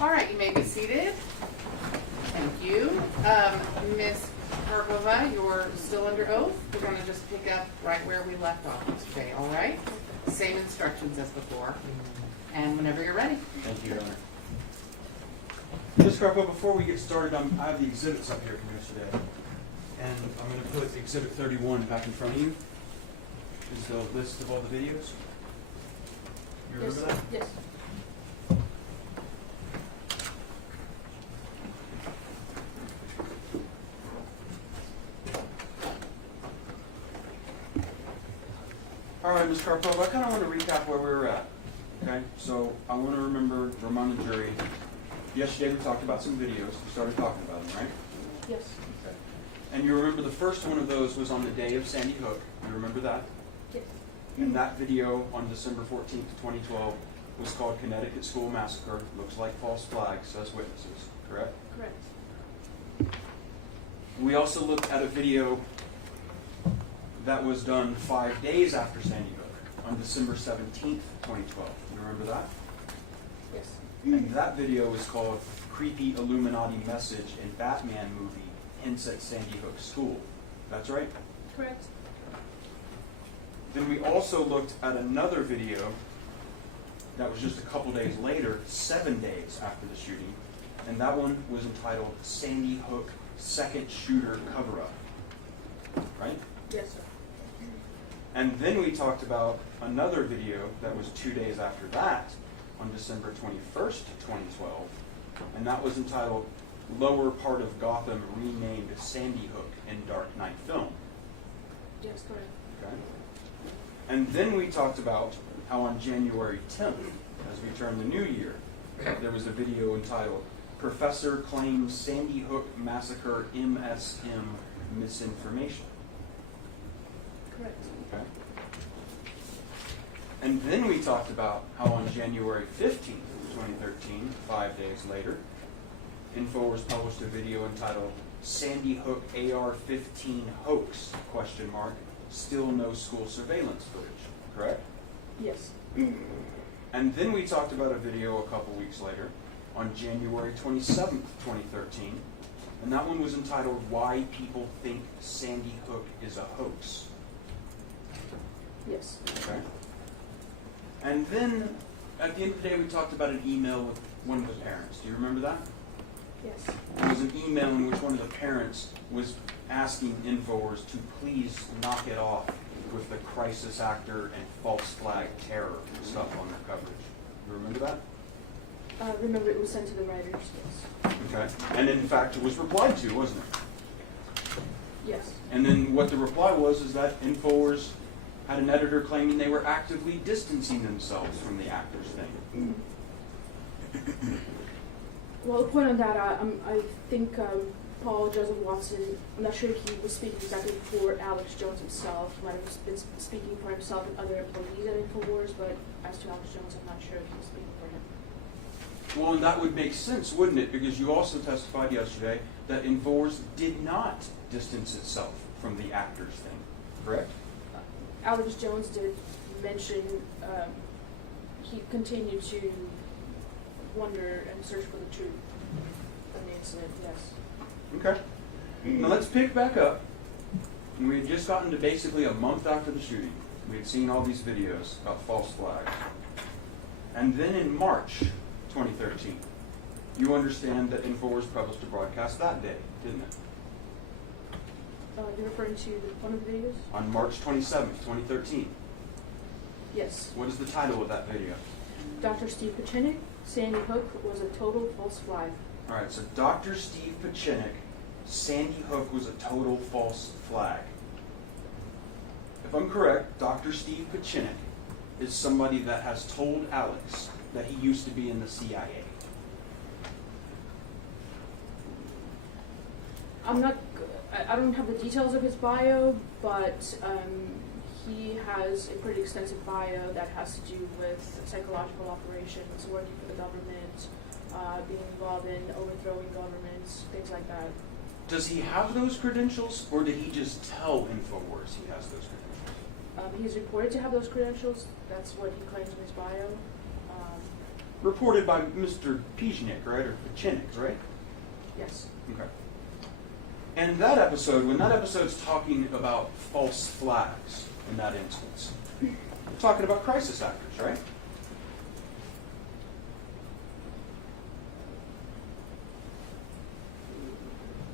All right, you may be seated. Thank you. Ms. Karpova, you're still under oath. We're going to just pick up right where we left off today, all right? Same instructions as before. And whenever you're ready. Thank you, Your Honor. Ms. Karpova, before we get started, I have the exhibits up here from yesterday. And I'm going to put Exhibit 31 back in front of you. Is the list of all the videos. You remember that? Yes. All right, Ms. Karpova, I kind of want to recap where we were at. Okay, so I want to remind the jury. Yesterday we talked about some videos. We started talking about them, right? Yes. Okay. And you remember the first one of those was on the day of Sandy Hook. You remember that? Yes. And that video on December 14th, 2012 was called Connecticut School Massacre. Looks like false flags, says witnesses. Correct? Correct. We also looked at a video that was done 5 days after Sandy Hook on December 17th, 2012. You remember that? Yes. And that video is called Creepy Illuminati Message in Batman Movie Hints at Sandy Hook School. That's right? Correct. Then we also looked at another video that was just a couple days later, 7 days after the shooting. And that one was entitled Sandy Hook Second Shooter Cover-Up. Right? Yes, sir. And then we talked about another video that was 2 days after that, on December 21st, 2012, and that was entitled Lower Part of Gotham Renamed Sandy Hook in Dark Knight Film. Yes, correct. Okay. And then we talked about how on January 10th, as we turn the new year, there was a video entitled Professor Claims Sandy Hook Massacre MSM Misinformation. Correct. Okay. And then we talked about how on January 15th, 2013, 5 days later, InfoWars published a video entitled Sandy Hook AR-15 Hoax, ? Still no school surveillance footage, correct? Yes. And then we talked about a video a couple weeks later on January 27th, 2013, and that one was entitled Why People Think Sandy Hook is a Hoax. Yes. Okay. And then, at the end of the day, we talked about an email with one of the parents. Do you remember that? Yes. It was an email in which one of the parents was asking InfoWars to please knock it off with the crisis actor and false flag terror stuff on their coverage. You remember that? Remember, it was sent to the writers. Yes. Okay. And in fact, it was replied to, wasn't it? Yes. And then what the reply was is that InfoWars had an editor claiming they were actively distancing themselves from the actors thing. Well, the point on that, I think Paul Joseph Watson, I'm not sure if he was speaking exactly for Alex Jones himself. He might have been speaking for himself and other employees at InfoWars, but as to Alex Jones, I'm not sure if he was speaking for him. Well, and that would make sense, wouldn't it? Because you also testified yesterday that InfoWars did not distance itself from the actors thing, correct? Alex Jones did mention he continued to wonder and search for the truth in the incident, yes. Okay. Now let's pick back up. And we had just gotten to basically a month after the shooting. We had seen all these videos about false flags. And then in March 2013, you understand that InfoWars published a broadcast that day, didn't it? You're referring to one of the videos? On March 27th, 2013. Yes. What is the title of that video? Dr. Steve Pachinik, Sandy Hook was a total false flag. All right, so Dr. Steve Pachinik, Sandy Hook was a total false flag. If I'm correct, Dr. Steve Pachinik is somebody that has told Alex that he used to be in the CIA. I don't have the details of his bio, but he has a pretty extensive bio that has to do with psychological operations, working for the government, being involved in overthrowing governments, things like that. Does he have those credentials, or did he just tell InfoWars he has those credentials? He's reported to have those credentials. That's what he claims in his bio. reported by Mr. Pijnik, right? Or Chinik, right? Yes. Okay. And that episode, when that episode's talking about false flags in that instance, we're talking about crisis actors, right?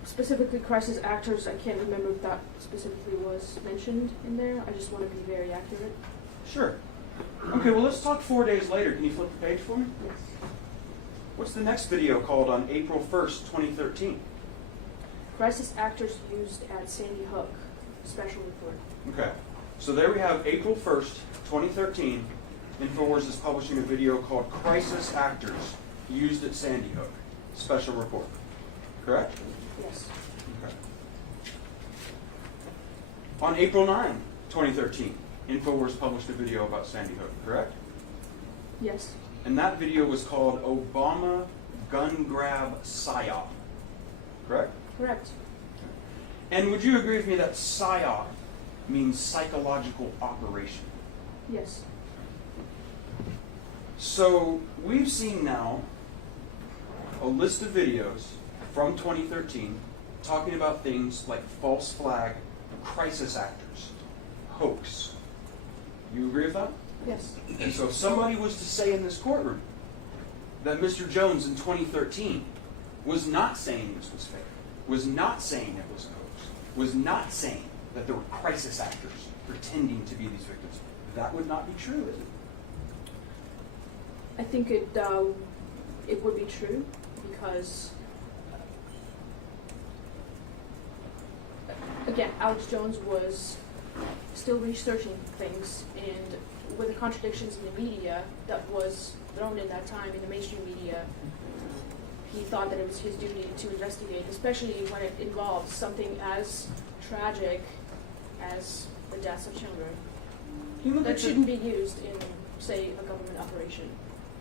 Specifically, crisis actors, I can't remember if that specifically was mentioned in there. I just want to be very accurate. Sure. Okay, well, let's talk 4 days later. Can you flip the page for me? Yes. What's the next video called on April 1st, 2013? Crisis actors used at Sandy Hook. Special report. Okay. So there we have April 1st, 2013. InfoWars is publishing a video called Crisis Actors Used at Sandy Hook. Special report. Correct? Yes. Okay. On April 9, 2013, InfoWars published a video about Sandy Hook, correct? Yes. And that video was called Obama Gun Grab PSYOP, correct? Correct. And would you agree with me that PSYOP means psychological operation? Yes. So we've seen now a list of videos from 2013 talking about things like false flag, crisis actors, hoax. You agree with that? Yes. And so if somebody was to say in this courtroom that Mr. Jones in 2013 was not saying this was fake, was not saying it was a hoax, was not saying that there were crisis actors pretending to be these victims, that would not be true, is it? I think it would be true because, again, Alex Jones was still researching things, and with the contradictions in the media that was thrown in that time in the mainstream media, he thought that it was his duty to investigate, especially when it involves something as tragic as the deaths of children that shouldn't be used in, say, a government operation.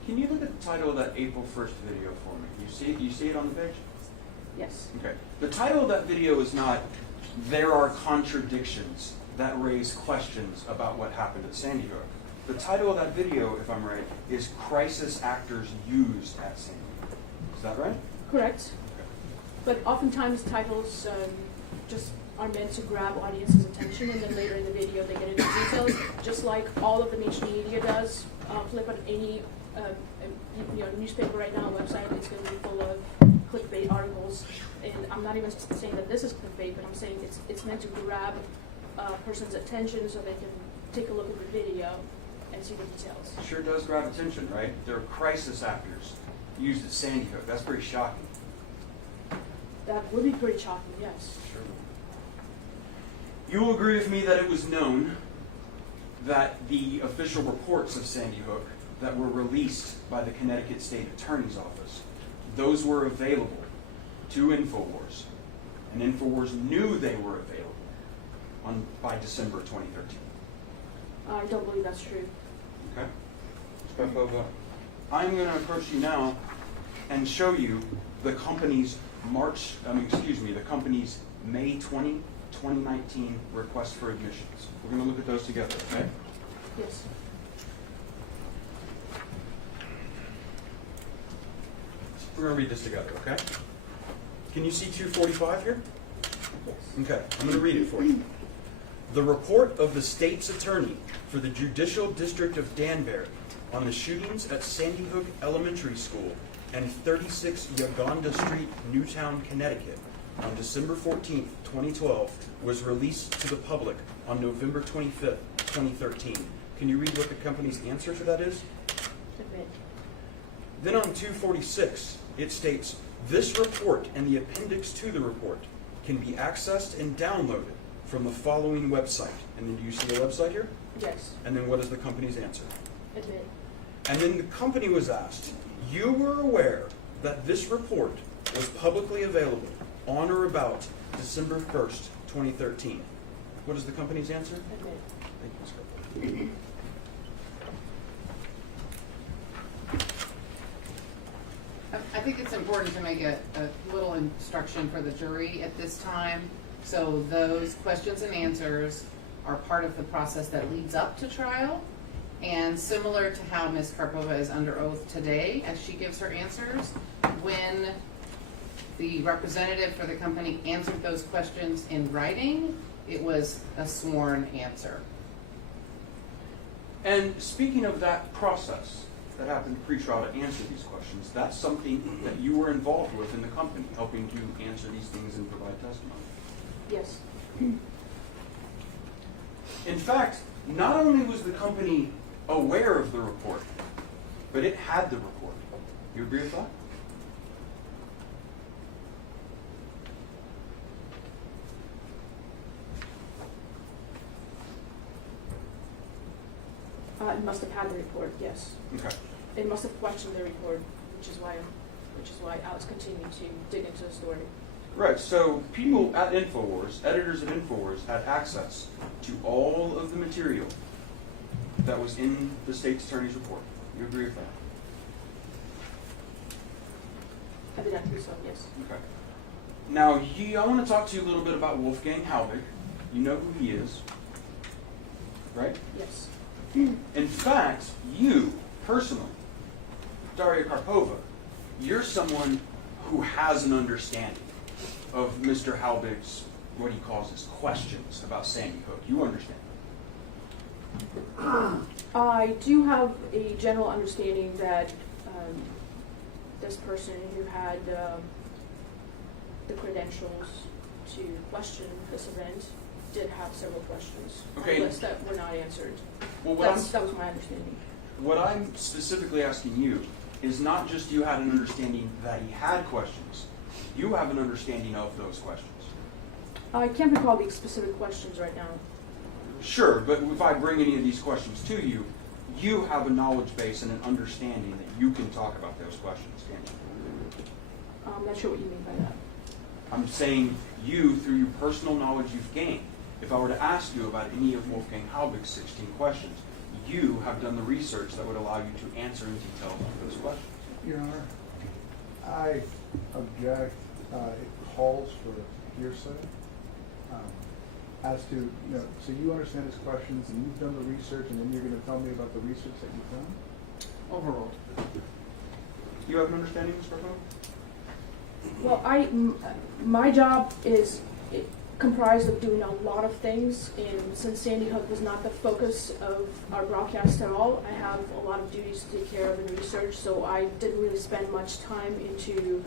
Can you look at the title of that April 1st video for me? You see it on the page? Yes. Okay. The title of that video is not "There Are Contradictions That Raise Questions About What Happened at Sandy Hook." The title of that video, if I'm right, is "Crisis Actors Used at Sandy Hook." Is that right? Correct. But oftentimes titles just are meant to grab audience's attention, and then later in the video they get into details, just like all of the mainstream media does. Flip on any newspaper right now, website, it's going to be full of clickbait articles. And I'm not even saying that this is clickbait, but I'm saying it's meant to grab a person's attention so they can take a look at the video and see the details. It sure does grab attention, right? There are crisis actors used at Sandy Hook. That's pretty shocking. That would be pretty shocking, yes. Sure. You will agree with me that it was known that the official reports of Sandy Hook that were released by the Connecticut State Attorney's Office, those were available to InfoWars, and InfoWars knew they were available by December 2013. I don't believe that's true. Okay. Karpova, I'm going to approach you now and show you the company's the company's May 20, 2019 request for admissions. We're going to look at those together, okay? Yes. We're going to read this together, okay? Can you see 245 here? Yes. Okay, I'm going to read it for you. The report of the state's attorney for the Judicial District of Danbury on the shootings at Sandy Hook Elementary School and 36 Uganda Street, Newtown, Connecticut on December 14, 2012 was released to the public on November 25, 2013. Can you read what the company's answer to that is? Admit. Then on 246, it states, this report and the appendix to the report can be accessed and downloaded from the following website. And then do you see the website here? Yes. And then what is the company's answer? Admit. And then the company was asked, you were aware that this report was publicly available on or about December 1st, 2013. What is the company's answer? Admit. Thank you, Ms. Karpova. I think it's important to make a little instruction for the jury at this time. So those questions and answers are part of the process that leads up to trial. And similar to how Ms. Karpova is under oath today, as she gives her answers, when the representative for the company answered those questions in writing, it was a sworn answer. And speaking of that process that happened pre-trial to answer these questions, that's something that you were involved with in the company, helping to answer these things and provide testimony. Yes. In fact, not only was the company aware of the report, but it had the report. You agree with that? It must have had the report, yes. Okay. It must have questioned the report, which is why Alex continued to dig into the story. Right, so people at InfoWars, editors at InfoWars, had access to all of the material that was in the state's attorney's report. You agree with that? Evidently so, yes. Okay. Now, I want to talk to you a little bit about Wolfgang Halbig. You know who he is, right? Yes. In fact, you, personally, Daria Karpova, you're someone who has an understanding of Mr. Halbig's, what he calls his questions about Sandy Hook. You understand. I do have a general understanding that this person who had the credentials to question this event did have several questions on Okay. the list that were not answered. Well, That was my understanding. what I'm specifically asking you is not just you had an understanding that he had questions. You have an understanding of those questions. I can't recall the specific questions right now. Sure, but if I bring any of these questions to you, you have a knowledge base and an understanding that you can talk about those questions, can't you? I'm not sure what you mean by that. I'm saying you, through your personal knowledge you've gained, if I were to ask you about any of Wolfgang Halbig's 16 questions, you have done the research that would allow you to answer in detail on those questions. Your Honor, I object. It calls for hearsay. As to, so you understand his questions and you've done the research and then you're going to tell me about the research that you've done? Overruled. You have an understanding, Ms. Karpova? Well, my job is comprised of doing a lot of things, and since Sandy Hook was not the focus of our broadcast at all, I have a lot of duties to take care of and research, so I didn't really spend much time into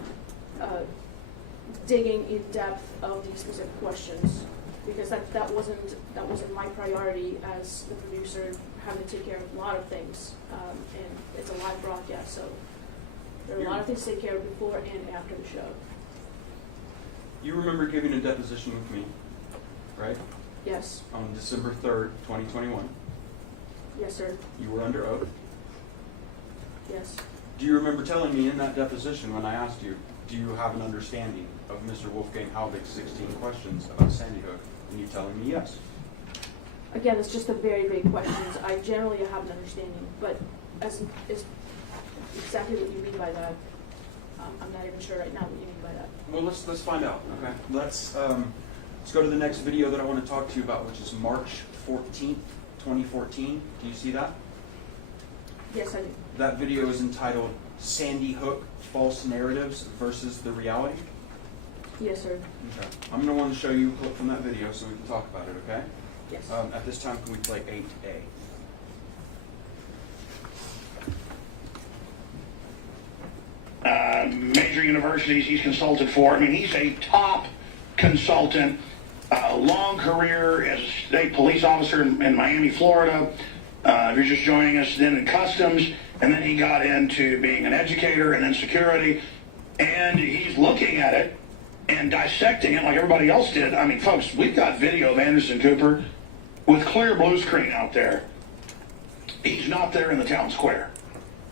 digging in depth of these specific questions, because that wasn't my priority as the producer, having to take care of a lot of things, and it's a live broadcast, so there are a lot of things to take care of before and after the show. You remember giving a deposition with me, right? Yes. On December 3rd, 2021. Yes, sir. You were under oath. Yes. Do you remember telling me in that deposition when I asked you, do you have an understanding of Mr. Wolfgang Halbig's 16 questions about Sandy Hook? And you telling me yes. Again, it's just a very vague questions. I generally have an understanding, but as exactly what you mean by that, I'm not even sure right now what you mean by that. Well, let's find out. Okay. Let's go to the next video that I want to talk to you about, which is March 14th, 2014. Do you see that? Yes, I do. That video is entitled Sandy Hook False Narratives versus the Reality. Yes, sir. Okay. I'm going to want to show you a clip from that video so we can talk about it, okay? Yes. At this time, can we play 8A? Major universities he's consulted for. I mean, he's a top consultant, long career as a state police officer in Miami, Florida. If you're just joining us, then in customs, and then he got into being an educator and then security. And he's looking at it and dissecting it like everybody else did. I mean, folks, we've got video of Anderson Cooper with clear blue screen out there. He's not there in the town square.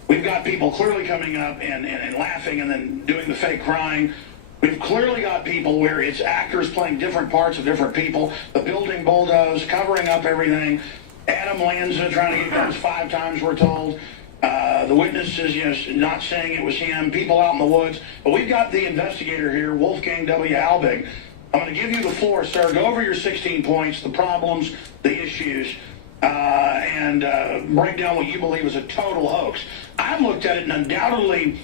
We've got people clearly coming up and laughing and then doing the fake crying. We've clearly got people where it's actors playing different parts of different people. The building bulldoze, covering up everything. Adam Lanza trying to get guns 5 times, we're told. The witnesses, not saying it was him. People out in the woods. But we've got the investigator here, Wolfgang W. Halbig. I'm going to give you the floor, sir. Go over your 16 points, the problems, the issues. and break down what you believe is a total hoax. I've looked at it, and undoubtedly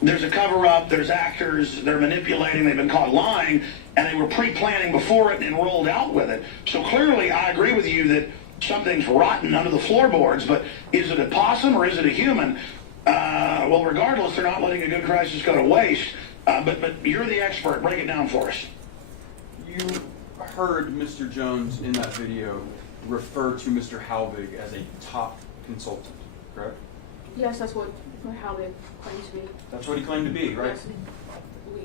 there's a cover-up, there's actors, they're manipulating, they've been caught lying, and they were pre-planning before it and rolled out with it. So clearly I agree with you that something's rotten under the floorboards, but is it a possum or is it a human? Well, regardless, they're not letting a good crisis go to waste. But you're the expert. Break it down for us. You heard Mr. Jones in that video refer to Mr. Halbig as a top consultant, correct? Yes, that's how they claim to be. That's what he claimed to be, right? Yes.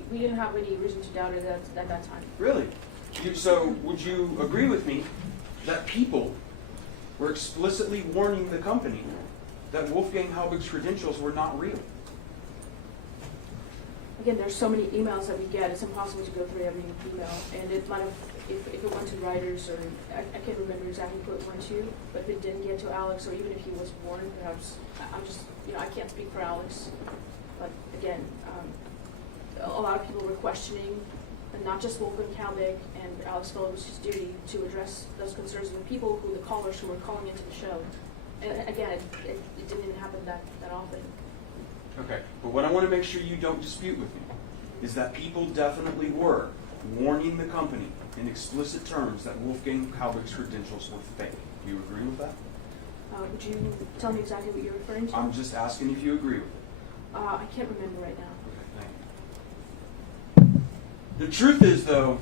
We didn't have any reason to doubt it at that time. Really? So would you agree with me that people were explicitly warning the company that Wolfgang Halbig's credentials were not real? Again, there's so many emails that we get, it's impossible to go through every email. And it might have, if it went to writers, or I can't remember exactly who it went to, but if it didn't get to Alex, or even if he was warned, perhaps, I'm just, I can't speak for Alex. But again, a lot of people were questioning, and not just Wolfgang Halbig, and Alex felt it was his duty to address those concerns of the people the callers who were calling into the show. And again, it didn't happen that often. Okay, but what I want to make sure you don't dispute with me is that people definitely were warning the company in explicit terms that Wolfgang Halbig's credentials were fake. Do you agree with that? Would you tell me exactly what you're referring to? I'm just asking if you agree with it. I can't remember right now. Okay, thank you. The truth is, though,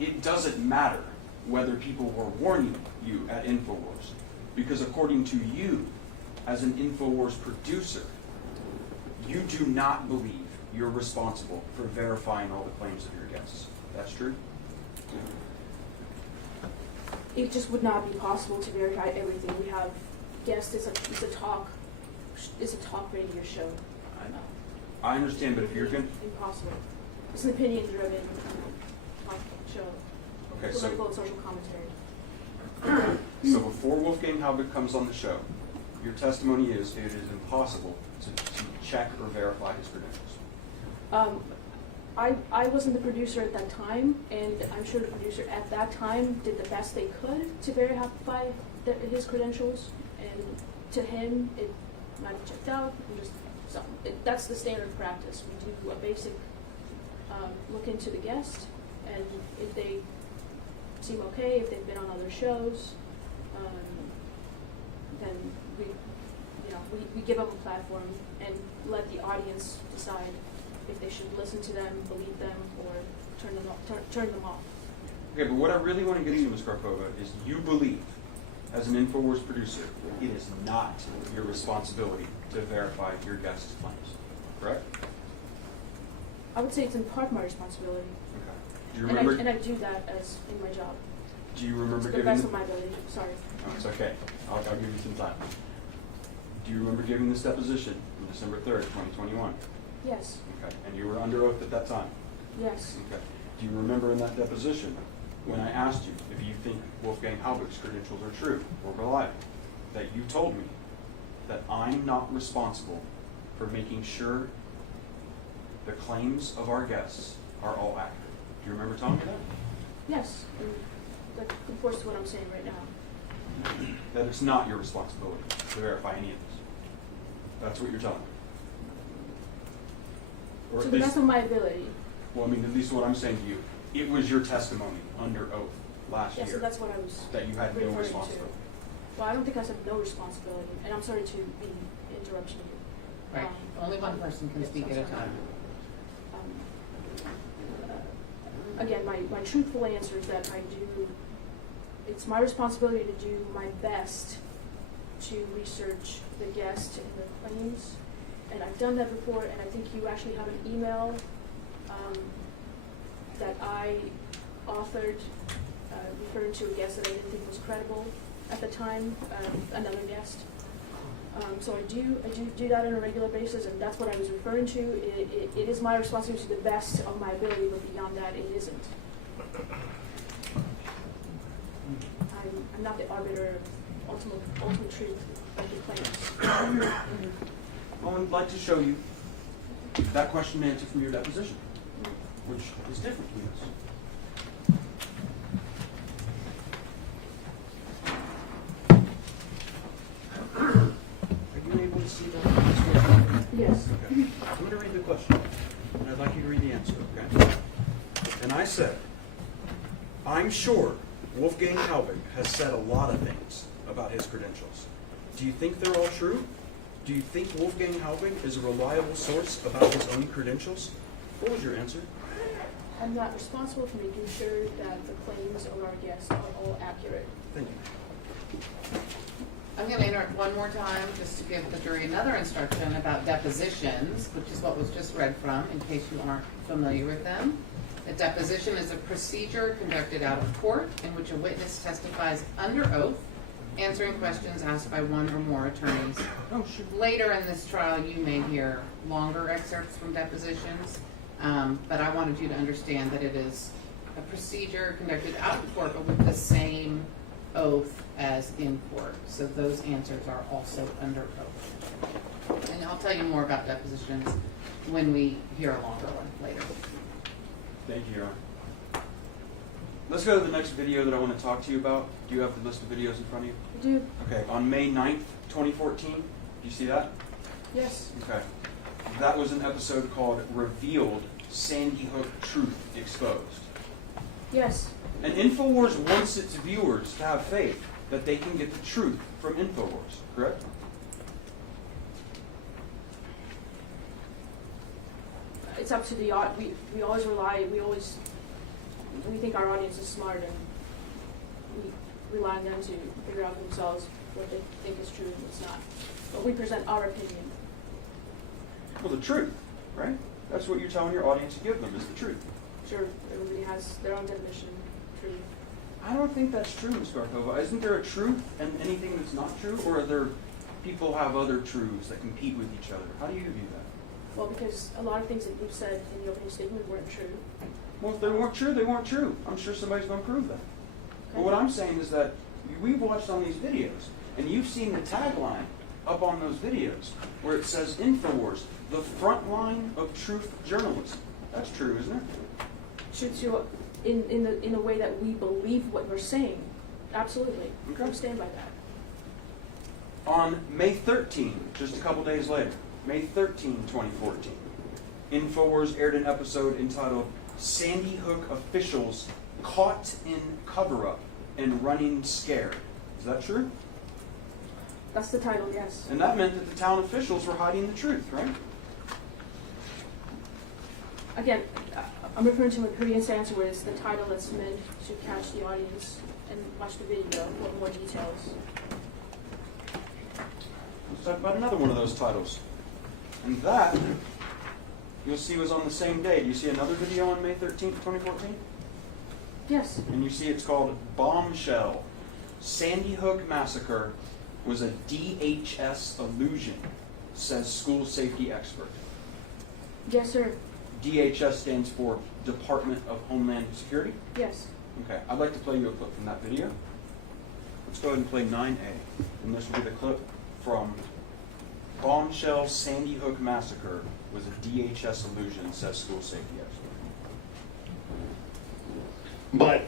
it doesn't matter whether people were warning you at InfoWars, because according to you, as an InfoWars producer, you do not believe you're responsible for verifying all the claims of your guests. That's true? It just would not be possible to verify everything. We have guests. It's a talk radio show. I understand, but if you're going impossible. It's an opinion-driven talk show. Okay, Political and social commentary. so before Wolfgang Halbig comes on the show, your testimony is it is impossible to check or verify his credentials. I wasn't the producer at that time, and I'm sure the producer at that time did the best they could to verify his credentials, and to him, it might have checked out. That's the standard practice. We do a basic look into the guest, and if they seem okay, if they've been on other shows, then we give up a platform and let the audience decide if they should listen to them, believe them, or turn them off. Okay, but what I really want to get to, Ms. Karpova, is you believe, as an InfoWars producer, it is not your responsibility to verify your guest's claims, correct? I would say it's in part my responsibility. Okay. Do you remember? And I do that as in my job. Do you remember To the giving? best of my ability. Sorry. Oh, it's okay. I'll give you some time. Do you remember giving this deposition on December 3rd, 2021? Yes. Okay. And you were under oath at that time? Yes. Okay. Do you remember in that deposition when I asked you if you think Wolfgang Halbig's credentials are true or reliable, that you told me that I'm not responsible for making sure the claims of our guests are all accurate? Do you remember telling me that? Yes. And that conforms to what I'm saying right now. That it's not your responsibility to verify any of this. That's what you're telling me. Or To at the least, best of my ability. well, I mean, at least what I'm saying to you, it was your testimony under oath last Yes, year and that's what I was that you had no referring to. responsibility. Well, I don't think I said no responsibility, and I'm sorry to be interrupting you. Right. Only one person can speak at a time. Again, my truthful answer is that it's my responsibility to do my best to research the guest and the claims, and I've done that before, and I think you actually have an email that I authored referring to a guest that I didn't think was credible at the time, another guest. So I do that on a regular basis, and that's what I was referring to. It is my responsibility to the best of my ability, but beyond that, it isn't. I'm not the arbiter of ultimate truth of the claims. Well, I'd like to show you that question and answer from your deposition, which is different from this. question, and I'd like you to read the answer, okay? And I said, I'm sure Wolfgang Halbig has said a lot of things about his credentials. Do you think they're all true? Do you think Wolfgang Halbig is a reliable source about his own credentials? What was your answer? I'm not responsible for making sure that the claims of our guests are all accurate. Thank you. I'm going to interrupt one more time just to give the jury another instruction about depositions, which is what was just read from, in case you aren't familiar with them. A deposition is a procedure conducted out of court in which a witness testifies under oath, answering questions asked by one or more attorneys. Oh, shoot. Later in this trial, you may hear longer excerpts from depositions, but I wanted you to understand that it is a procedure conducted out of court, but with the same oath as in court. So those answers are also under oath. And I'll tell you more about depositions when we hear a longer one later. Thank you, Your Honor. Let's go to the next video that I want to talk to you about. Do you have the list of videos in front of you? I do. Okay, on May 9th, 2014, do you see that? Yes. Okay. That was an episode called Revealed Sandy Hook Truth Exposed. Yes. And InfoWars wants its viewers to have faith that they can get the truth from InfoWars, correct? It's up to the we always rely, we think our audience is smart, and we rely on them to figure out for themselves what they think is true and what's not. But we present our opinion. Well, the truth, right? That's what you're telling your audience to give them, is the truth. Sure, everybody has their own definition of truth. I don't think that's true, Ms. Karpova. Isn't there a truth and anything that's not true? Or are there people have other truths that compete with each other? How do you view that? Well, because a lot of things that you've said in the opening statement weren't true. Well, if they weren't true, they weren't true. I'm sure somebody's going to prove that. Okay. But what I'm saying is that we've watched on these videos, and you've seen the tagline up on those videos where it says InfoWars, the front line of truth journalism. That's true, isn't it? Should you, in the way that we believe what we're saying, absolutely. Okay. We stand by that. On May 13, just a couple days later, May 13, 2014, InfoWars aired an episode entitled Sandy Hook Officials Caught in Cover-Up and Running Scared. Is that true? That's the title, yes. And that meant that the town officials were hiding the truth, right? Again, I'm referring to a previous answer where it's the title that's meant to catch the audience and watch the video for more details. Let's talk about another one of those titles. And that, you'll see, was on the same day. Do you see another video on May 13th, 2014? Yes. And you see it's called Bombshell. Sandy Hook Massacre was a DHS illusion, says school safety expert. Yes, sir. DHS stands for Department of Homeland Security. Yes. Okay, I'd like to play you a clip from that video. Let's go ahead and play 9A. And this will be the clip from Bombshell Sandy Hook Massacre was a DHS illusion, says school safety expert. But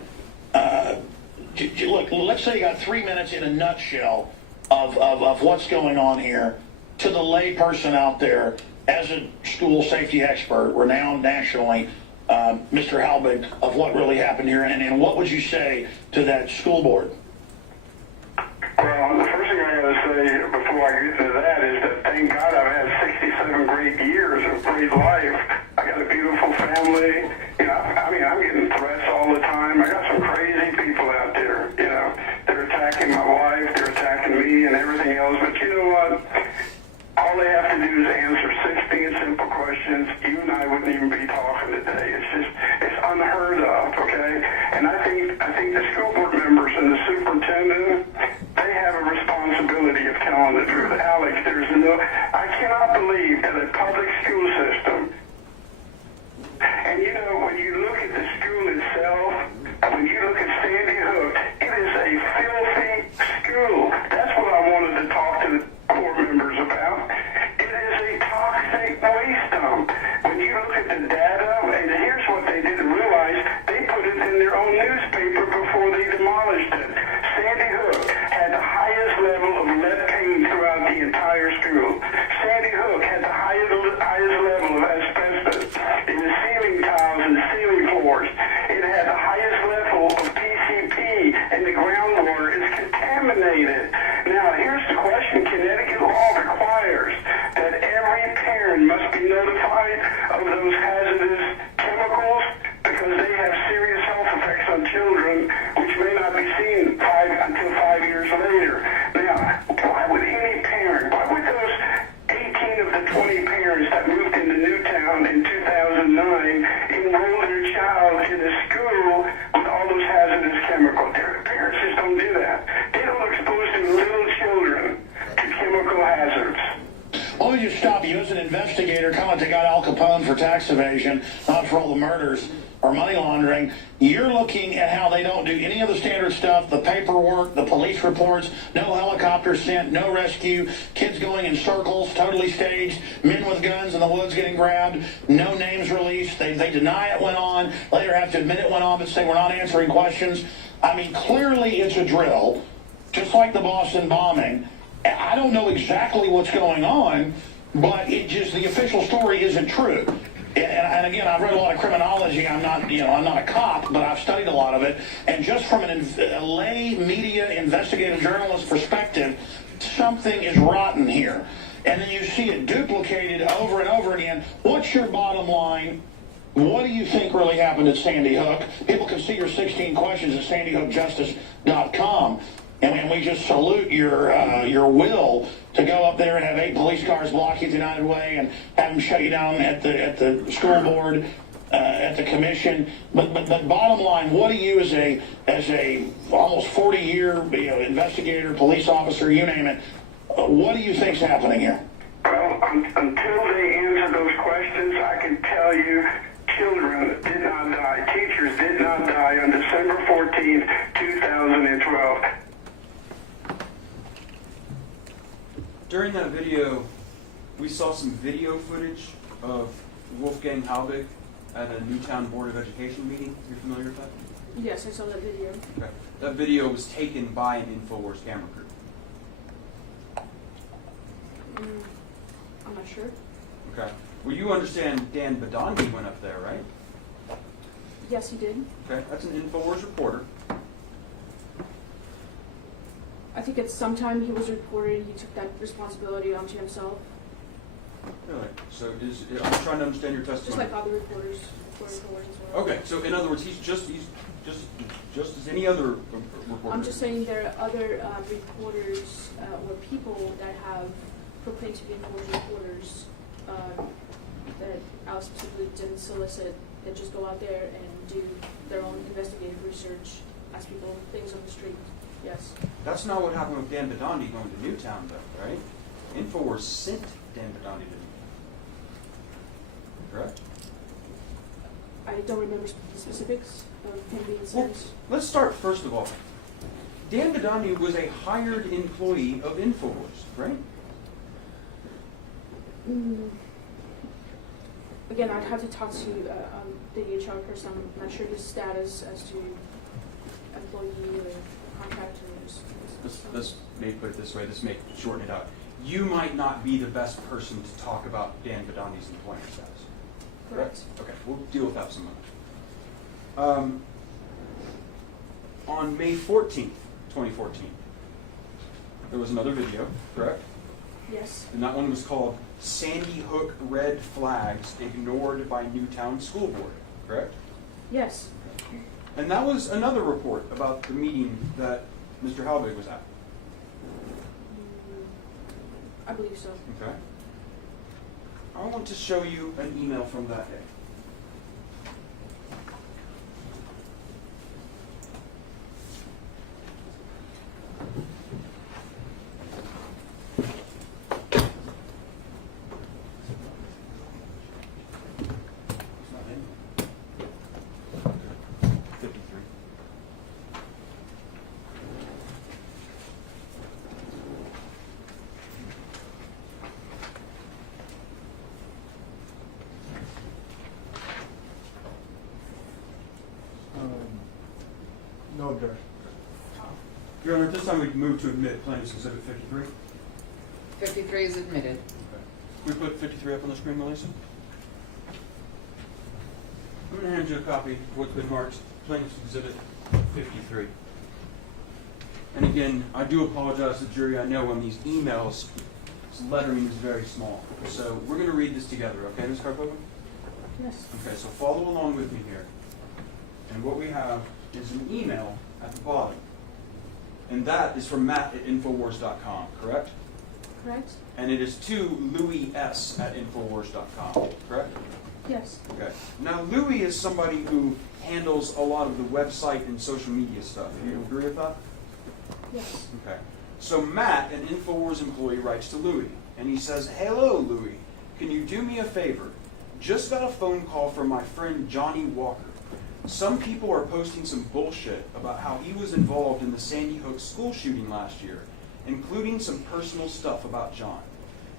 look, let's say you got 3 minutes in a nutshell of what's going on here to the lay person out there. As a school safety expert, renowned nationally, Mr. Halbig, of what really happened here, and what would you say to that school board? Well, the first thing I got to say before I get to that is that thank God I've had 67 great years of great life. I got a beautiful family. You know, I mean, I'm getting threats all the time. I got some crazy people out there. You know, they're attacking my wife, they're attacking me, and everything else. But you know what? All they have to do is answer 16 simple questions. You and I wouldn't even be talking today. It's unheard of, okay? And I think the school board members and the superintendent, they have a responsibility of telling the truth. Alex, I cannot believe that a public school system, and you know, when you look at the school itself, when you look at Sandy Hook, it is a filthy school. That's what I wanted to talk to the board members about. It is a toxic waste dump. When you look at the data, and here's what they didn't realize, they put it in their own newspaper before they demolished it. Sandy Hook had the highest level of lead paint throughout the entire school. Sandy Hook had the highest level of asbestos one for tax evasion, not for all the murders or money laundering. You're looking at how they don't do any of the standard stuff, the paperwork, the police reports, no helicopters sent, no rescue, kids going in circles, totally staged, men with guns in the woods getting grabbed, no names released. They deny it went on, later have to admit it went on, but say we're not answering questions. I mean, clearly it's a drill, just like the Boston bombing. I don't know exactly what's going on, but the official story isn't true. And again, I've read a lot of criminology. I'm not a cop, but I've studied a lot of it. And just from a lay media investigative journalist perspective, something is rotten here. And then you see it duplicated over and over again. What's your bottom line? What do you think really happened at Sandy Hook? People can see your 16 questions at sandyhookjustice.com. And we just salute your will to go up there and have 8 police cars block you the United Way and have them shut you down at the school board, at the commission. But bottom line, what do you as a almost 40-year investigator, police officer, you name it, what do you think's happening here? Well, until they answer those questions, I can tell you children did not die, teachers did not die on December 14th, 2012. During that video, we saw some video footage of Wolfgang Halbig at a Newtown Board of Education meeting. You're familiar with that? Yes, I saw that video. Okay. That video was taken by an InfoWars camera crew. I'm not sure. Okay. Well, you understand Dan Badandi went up there, right? Yes, he did. Okay. That's an InfoWars reporter. I think at some time he was reported, he took that responsibility onto himself. Really? So I'm trying to understand your testimony. Just like other reporters reported for as well. Okay. So in other words, he's just as any other reporter. I'm just saying there are other reporters or people that have proclaimed to be InfoWars reporters that I specifically didn't solicit, that just go out there and do their own investigative research, ask people things on the street. Yes. That's not what happened with Dan Badandi going to Newtown, though, right? InfoWars sent Dan Badandi to Newtown. Correct? I don't remember the specifics of him being Well, sent. let's start first of all. Dan Badandi was a hired employee of InfoWars, right? Again, I'd have to talk to the HR person. I'm not sure his status as to employee or contractors. Let's may put it this way. This may shorten it out. You might not be the best person to talk about Dan Badandi's employment status. Correct. Okay, we'll deal with that some other. On May 14th, 2014, there was another video, correct? Yes. And that one was called Sandy Hook Red Flags Ignored by Newtown School Board, correct? Yes. And that was another report about the meeting that Mr. Halbig was at. I believe so. Okay. I want to show you an email from that day. It's not in. Okay. 53. No objection. Your Honor, at this time we move to admit Plaintiff's Exhibit 53. 53 is admitted. Can we put 53 up on the screen, Melissa? I'm going to hand you a copy of what's been marked Plaintiff's Exhibit 53. And again, I do apologize to the jury. I know on these emails, lettering is very small. So we're going to read this together, okay, Ms. Karpova? Yes. Okay, so follow along with me here. And what we have is an email at the bottom. And that is from Matt at InfoWars.com, correct? Correct? And it is to Louis S. at InfoWars.com, correct? Yes. Okay. Now, Louis is somebody who handles a lot of the website and social media stuff. Do you agree with that? Yes. Okay. So Matt, an InfoWars employee, writes to Louis, and he says, "Hello, Louis. Can you do me a favor? Just got a phone call from my friend Johnny Walker. Some people are posting some bullshit about how he was involved in the Sandy Hook school shooting last year, including some personal stuff about John.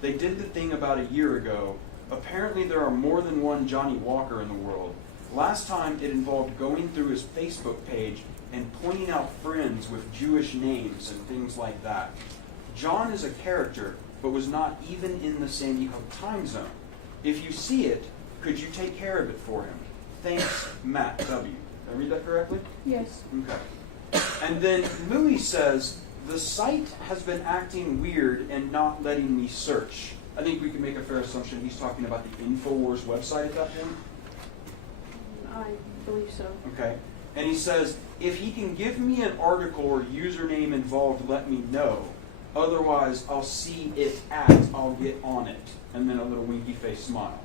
They did the thing about a year ago. Apparently there are more than one Johnny Walker in the world. Last time it involved going through his Facebook page and pointing out friends with Jewish names and things like that. John is a character, but was not even in the Sandy Hook time zone. If you see it, could you take care of it for him? Thanks, Matt W. Did I read that correctly? Yes. Okay. And then Louis says, the site has been acting weird and not letting me search. I think we can make a fair assumption he's talking about the InfoWars website at that point. I believe so. Okay. And he says, if he can give me an article or username involved, let me know. Otherwise, I'll see it I'll get on it. And then a little winky face smile.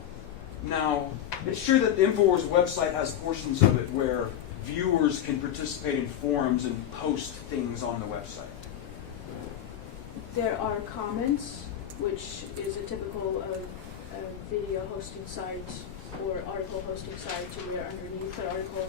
Now, it's true that the InfoWars website has portions of it where viewers can participate in forums and post things on the website. There are comments, which is a typical of a video hosting site or article hosting site, where underneath the article,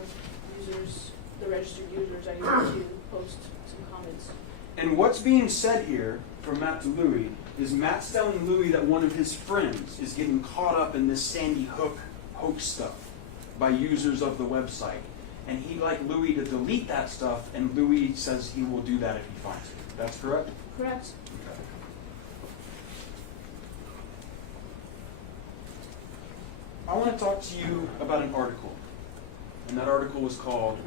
the registered users are able to post some comments. And what's being said here from Matt to Louis is Matt's telling Louis that one of his friends is getting caught up in this Sandy Hook hoax stuff by users of the website. And he'd like Louis to delete that stuff, and Louis says he will do that if he finds it. That's correct? Correct. Okay. I want to talk to you about an article. And that article was called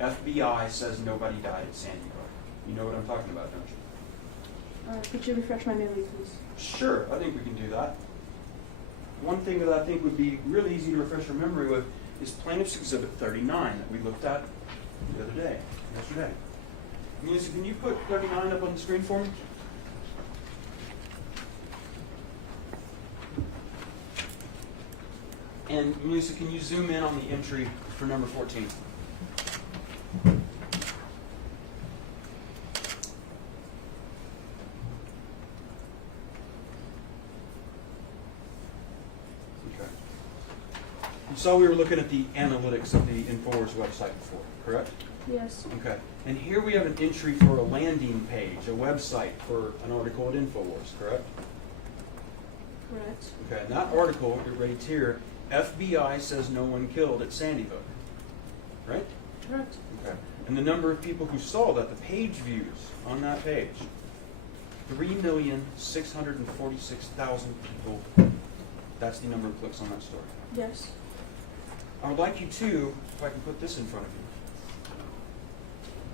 FBI Says Nobody Died at Sandy Hook. You know what I'm talking about, don't you? Could you refresh my memory, please? Sure, I think we can do that. One thing that I think would be really easy to refresh your memory with is Plaintiff's Exhibit 39 that we looked at the other day, yesterday. Melissa, can you put 39 up on the screen for me? And Melissa, can you zoom in on the entry for number 14? You saw we were looking at the analytics of the InfoWars website before, correct? Yes. Okay. And here we have an entry for a landing page, a website for an article at InfoWars, correct? Correct. Okay. And that article, it reads here, FBI says no one killed at Sandy Hook. Right? Correct. Okay. And the number of people who saw that, the page views on that page, 3,646,000 people. That's the number of clicks on that story. Yes. I would like you to, if I can put this in front of you.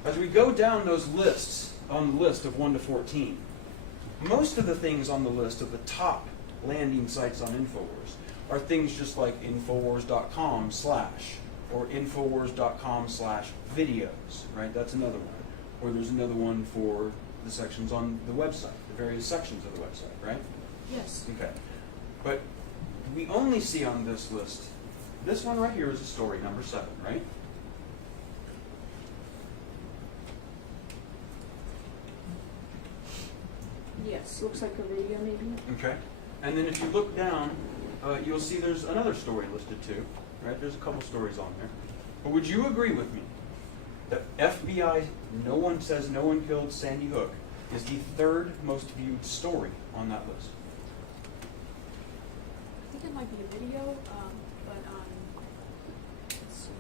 As we go down those lists, on the list of 1 to 14, most of the things on the list of the top landing sites on InfoWars are things just like Infowars.com/ or Infowars.com/videos, right? That's another one. Or there's another one for the sections on the website, the various sections of the website, right? Yes. Okay. But we only see on this list, this one right here is a story, number 7, right? Yes. Looks like a video, maybe. Okay. And then if you look down, you'll see there's another story listed too, right? There's a couple stories on there. But would you agree with me that FBI, no one says no one killed Sandy Hook, is the 3rd most viewed story on that list? I think it might be a video, but let's see.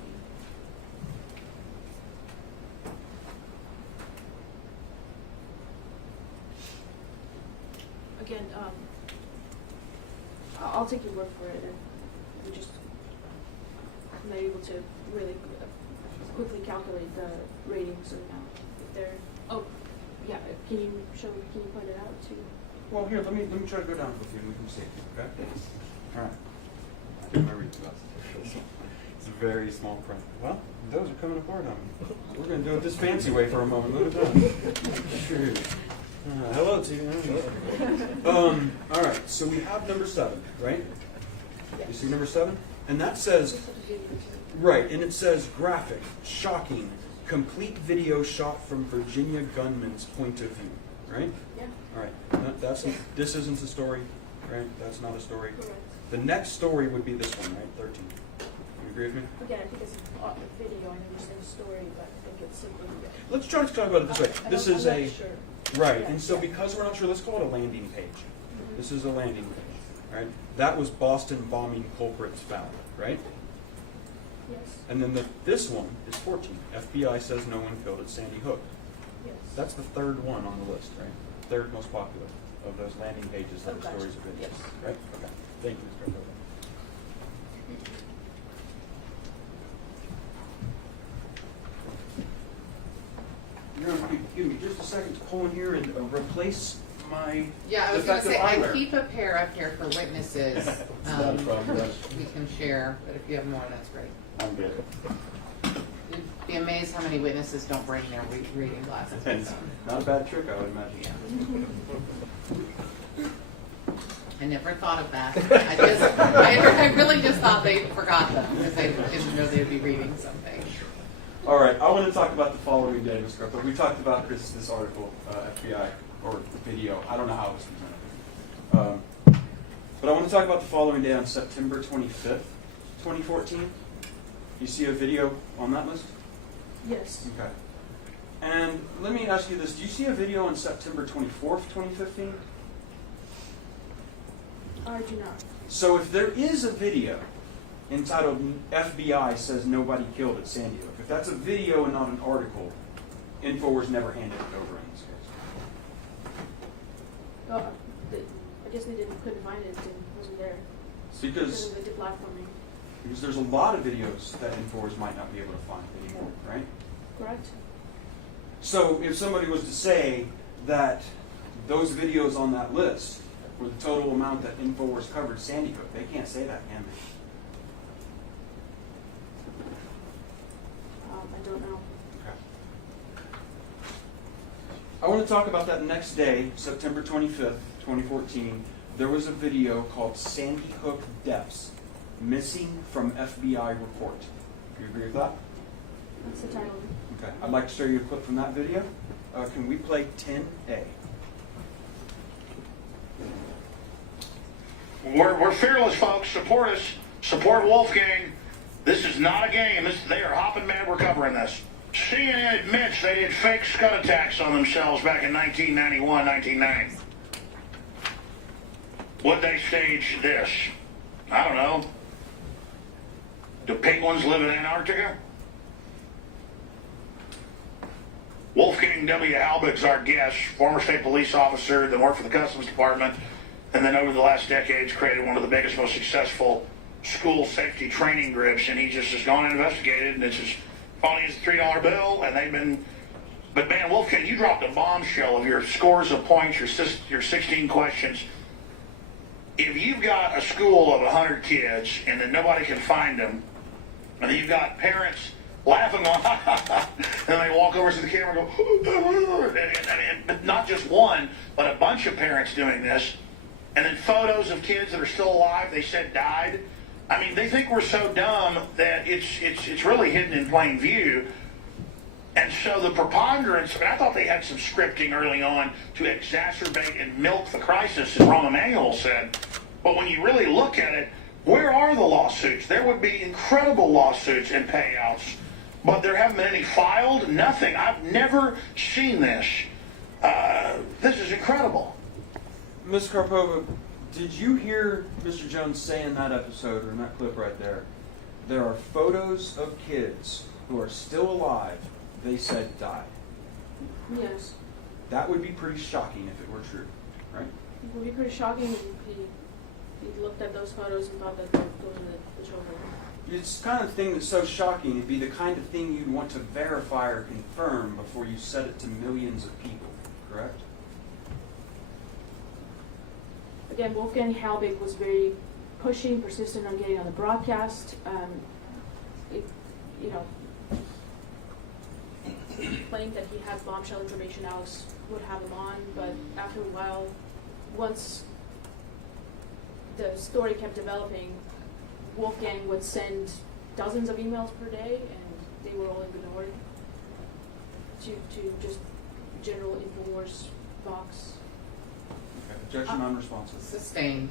Again, I'll take your word for it, and we just I'm not able to really quickly calculate the ratings and if they're. Oh, yeah. Can you point it out too? Well, here, let me try to go down with you and we can see, okay? All right. Get my reading glasses. It's a very small print. Well, those are coming apart on me. We're going to do it this fancy way for a moment. Look at that. Sure. Hello to you. All right, so we have number 7, right? You see number 7? And that says, right, and it says graphic, shocking, complete video shot from Virginia gunman's point of view, right? Yeah. All right, this isn't a story, right? That's not a story. Correct. The next story would be this one, right? 13. You agree with me? Again, I think it's a video, I understand the story, but I think it's simply. Let's try to talk about it this way. This is I'm a not sure. right, Yeah, and so yeah. because we're not sure, let's call it a landing page. Mhm. This is a landing page, right? That was Boston bombing culprits found, right? Yes, And then this one is 14. FBI says no one killed at Sandy Hook. yes. That's the third one on the list, right? Third most popular of those landing pages that Oh, are gotcha. stories of interest, Yes. right? Okay. Thank you, Mr. President. You're going to give me just a second to pull in here and replace my Yeah, I was gonna defective say, I eyewear. keep a pair up here for witnesses. It's not a problem. We can share, but if you have more, that's great. I'm good. You'd be amazed how many witnesses don't bring their reading glasses with It's them. not a bad trick, I would imagine. I never thought of that. I really just thought they forgot them because they didn't know they'd be reading something. All right, I want to talk about the following day, Ms. Karpova. We talked about this article, FBI, or video. I don't know how it was presented. But I want to talk about the following day on September 25th, 2014. You see a video on that list? Yes. Okay. And let me ask you this. Do you see a video on September 24th, 2015? I do not. So if there is a video entitled FBI says nobody killed at Sandy Hook, if that's a video and not an article, InfoWars never handed it over in this case. Oh, I guess they couldn't find it, it wasn't there. Because of the deplatforming. there's a lot of videos that InfoWars might not be able to find anymore, right? Correct? So if somebody was to say that those videos on that list were the total amount that InfoWars covered Sandy Hook, they can't say that, can they? I don't know. Okay. I want to talk about that next day, September 25th, 2014. There was a video called Sandy Hook Deaths, Missing from FBI Report. Do you agree with that? That's the title. Okay. I'd like to show you a clip from that video. Can we play 10A? We're fearless, folks. Support us. Support Wolfgang. This is not a game. They are hopping mad. We're covering this. CNN admits they did fake scud attacks on themselves back in 1991, 1990. Would they stage this? I don't know. Do penguins live in Antarctica? Wolfgang W. Halbig's our guest, former state police officer, then worked for the Customs Department, and then over the last decades created one of the biggest, most successful school safety training groups, and he just has gone and investigated, and it's as phony as a $3 bill, and they've been... But man, Wolfgang, you dropped a bombshell of your scores of points, your 16 questions. If you've got a school of 100 kids, and then nobody can find them, and then you've got parents laughing on, and they walk over to the camera and go, and not just one, but a bunch of parents doing this, and then photos of kids that are still alive, they said died. I mean, they think we're so dumb that it's really hidden in plain view. And so the preponderance, I thought they had some scripting early on to exacerbate and milk the crisis, as Rahm Emanuel said. But when you really look at it, where are the lawsuits? There would be incredible lawsuits and payouts, but there haven't been any filed, nothing. I've never seen this. This is incredible. Ms. Karpova, did you hear Mr. Jones say in that episode, or in that clip right there, there are photos of kids who are still alive, they said died? Yes. That would be pretty shocking if it were true, right? It would be pretty shocking if he looked at those photos and thought that those are the children. It's the kind of thing that's so shocking, it'd be the kind of thing you'd want to verify or confirm before you said it to millions of people, correct? Again, Wolfgang Halbig was very pushing, persistent on getting on the broadcast. Claimed that he had bombshell information, Alex would have him on, but after a while, once the story kept developing, Wolfgang would send dozens of emails per day, and they were all ignored to just general InfoWars box. Okay. Objection non-responsive. Sustained.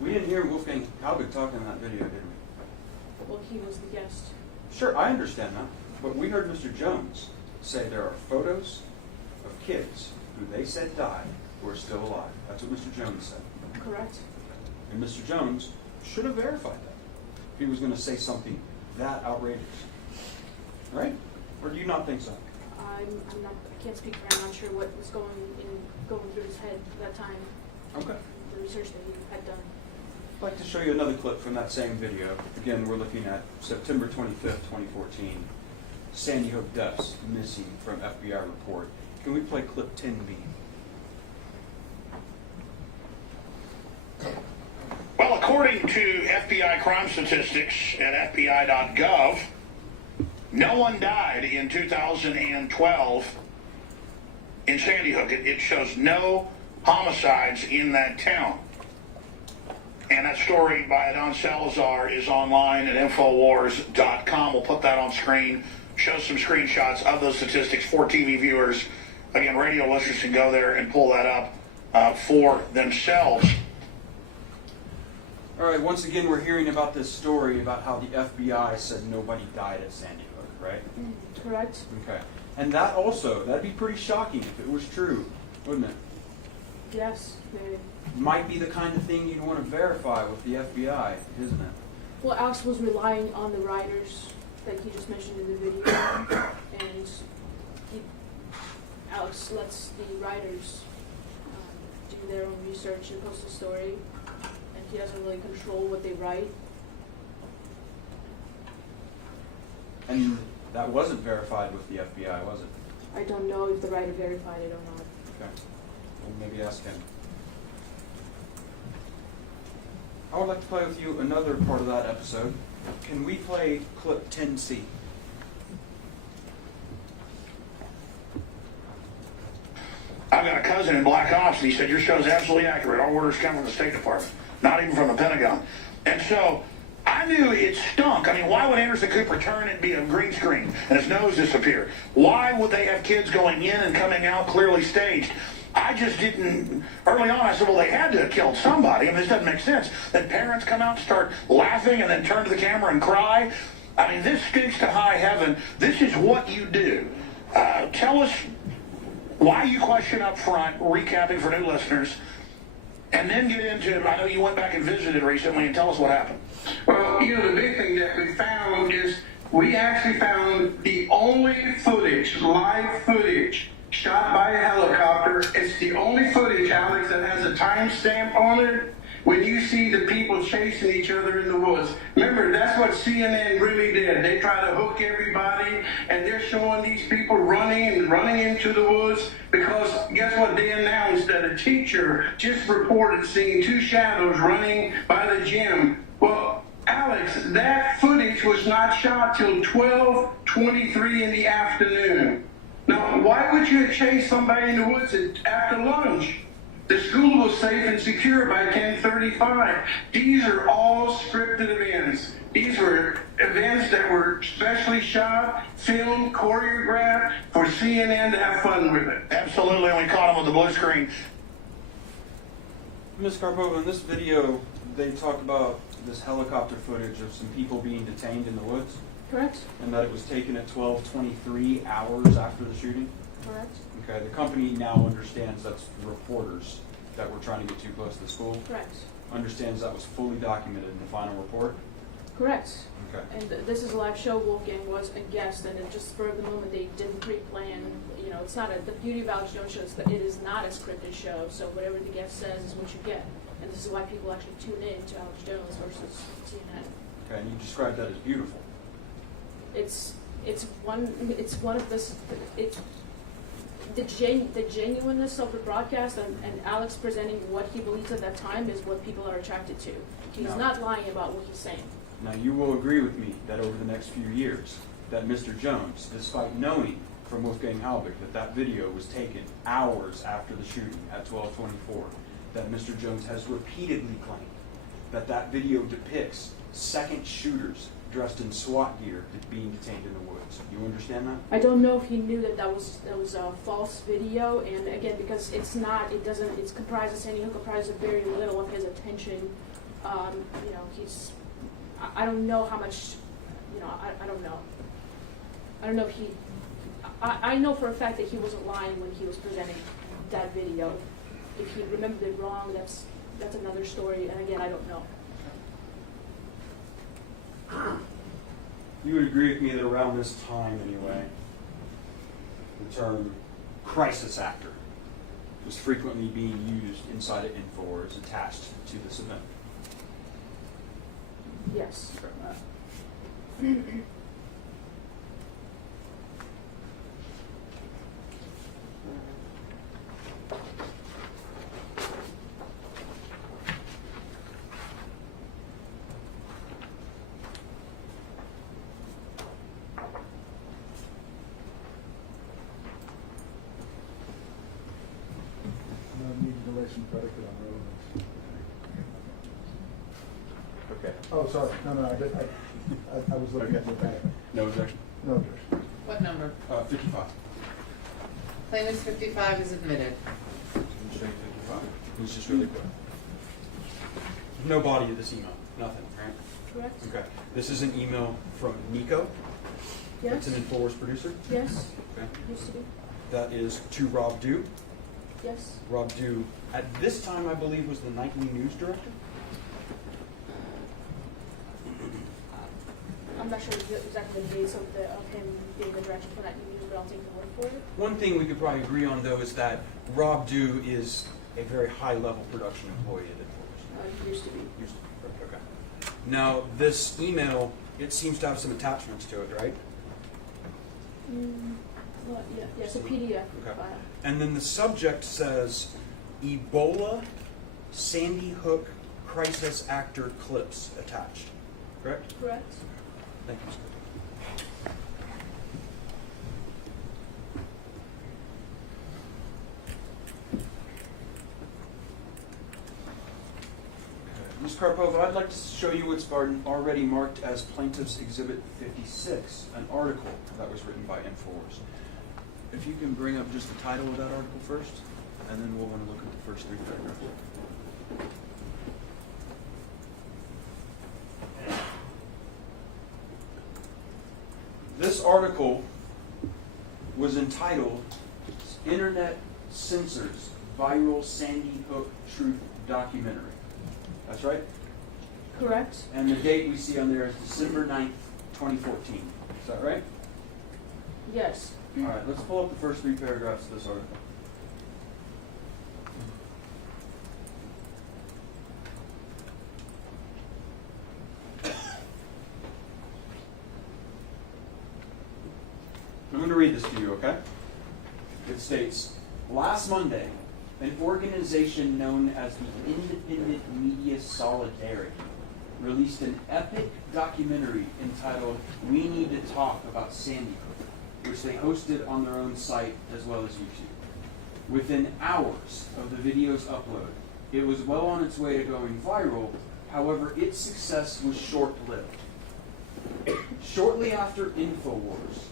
We didn't hear Wolfgang Halbig talking in that video, did we? Well, he was the guest. Sure, I understand that. But we heard Mr. Jones say there are photos of kids who they said died who are still alive. That's what Mr. Jones said. Correct? And Mr. Jones should have verified that if he was going to say something that outrageous. Right? Or do you not think so? I'm not. I can't speak for him. I'm not sure what was going through his head at that time. Okay. The research that he had done. I'd like to show you another clip from that same video. Again, we're looking at September 25th, 2014. Sandy Hook deaths missing from FBI report. Can we play clip 10B? Well, according to FBI crime statistics at FBI.gov, no one died in 2012 in Sandy Hook. It shows no homicides in that town. And that story by Don Salazar is online at InfoWars.com. We'll put that on screen. Shows some screenshots of those statistics for TV viewers. Again, radio listeners can go there and pull that up for themselves. All right, once again, we're hearing about this story about how the FBI said nobody died at Sandy Hook, right? Correct? Okay. And that also, that'd be pretty shocking if it was true, wouldn't it? Yes. Might be the kind of thing you'd want to verify with the FBI, isn't it? Well, Alex was relying on the writers that he just mentioned in the video, and Alex lets the writers do their own research and post a story, and he doesn't really control what they write. And that wasn't verified with the FBI, was it? I don't know if the writer verified it or not. Okay. Well, maybe ask him. I would like to play with you another part of that episode. Can we play clip 10C? I've got a cousin in Black Ops, and he said, your show is absolutely accurate. Our orders come from the State Department, not even from the Pentagon. And so I knew it stunk. I mean, why would Anderson Cooper turn and be a green screen and his nose disappear? Why would they have kids going in and coming out clearly staged? I just didn't, early on I said, well, they had to have killed somebody. I mean, this doesn't make sense. Then parents come out and start laughing and then turn to the camera and cry. I mean, this stinks to high heaven. This is what you do. Tell us why you question up front, recapping for new listeners, and then get into, I know you went back and visited recently, and tell us what happened. Well, the big thing that we found is we actually found the only footage, live footage, shot by a helicopter. It's the only footage, Alex, that has a timestamp on it when you see the people chasing each other in the woods. Remember, that's what CNN really did. They try to hook everybody, and they're showing these people running into the woods because guess what? They announced that a teacher just reported seeing two shadows running by the gym. Well, Alex, that footage was not shot till 12:23 in the afternoon. Now, why would you chase somebody in the woods after lunch? The school was safe and secure by 10:35. These are all scripted events. These were events that were specially shot, filmed, choreographed for CNN to have fun with it. Absolutely, and we caught him with the blue screen. Ms. Karpova, in this video, they talk about this helicopter footage of some people being detained in the woods. Correct? And that it was taken at 12:23 hours after the shooting. Correct? Okay, the company now understands that's reporters that were trying to get too close to the school. Correct. Understands that was fully documented in the final report. Correct. Okay. And this is a live show. Wolfgang was a guest, and it just for the moment they didn't pre-plan. It's not the beauty of Alex Jones show is that it is not a scripted show. So whatever the guest says is what you get, and this is why people actually tune in to Alex Jones versus CNN. Okay, and you described that as beautiful. It's one of this. It's the genuineness of the broadcast and Alex presenting what he believes at that time is what people are attracted to. He's not lying about what he's saying. Now, you will agree with me that over the next few years, that Mr. Jones, despite knowing from Wolfgang Halbig that video was taken hours after the shooting at 12:24, that Mr. Jones has repeatedly claimed that video depicts second shooters dressed in SWAT gear being detained in the woods. You understand that? I don't know if he knew that was a false video, and again, because it's comprised of Sandy Hook, comprised of very little of his attention You know, I don't know how much, you know, I don't know. I don't know if he, I know for a fact that he wasn't lying when he was presenting that video. If he remembered it wrong, that's another story, and again, I don't know. You would agree with me that around this time, anyway, the term crisis actor was frequently being used inside of InfoWars attached to this event. Yes. No need to lay some predicate on relevance. Okay. Oh, sorry, no, I was looking at the back. No objection. No objection. What number? 55. Plaintiff 55 is admitted. Straight 55. It was just really quick. No body of this email. Nothing, right? Correct? Okay. This is an email from Nico. Yes? It's an InfoWars producer. Yes? Okay. Used to be? That is to Rob Dew. Yes? Rob Dew, at this time, I believe, was the nightly news director. I'm not sure exactly the dates of him being the director for that news, but I'll take the word for it. One thing we could probably agree on, though, is that Rob Dew is a very high-level production employee at InfoWars. He used to be. Okay. Now, this email, it seems to have some attachments to it, right? Well, yeah, it's a PDF Okay. file. And then the subject says, Ebola Sandy Hook crisis actor clips attached. Correct? Correct? Thank you, sir. Ms. Karpova, I'd like to show you what's already marked as Plaintiff's Exhibit 56, an article that was written by InfoWars. If you can bring up just the title of that article first, and then we'll want to look at the first 3 paragraphs. This article was entitled Internet Censors Viral Sandy Hook Truth Documentary. That's right? Correct? And the date we see on there is December 9th, 2014. Is that right? Yes. All right, let's pull up the first 3 paragraphs of this article. I'm going to read this to you, okay? It states, last Monday, an organization known as the Independent Media Solidarity released an epic documentary entitled We Need to Talk About Sandy Hook, which they hosted on their own site as well as YouTube. Within hours of the video's upload, it was well on its way to going viral. However, its success was short-lived. Shortly after InfoWars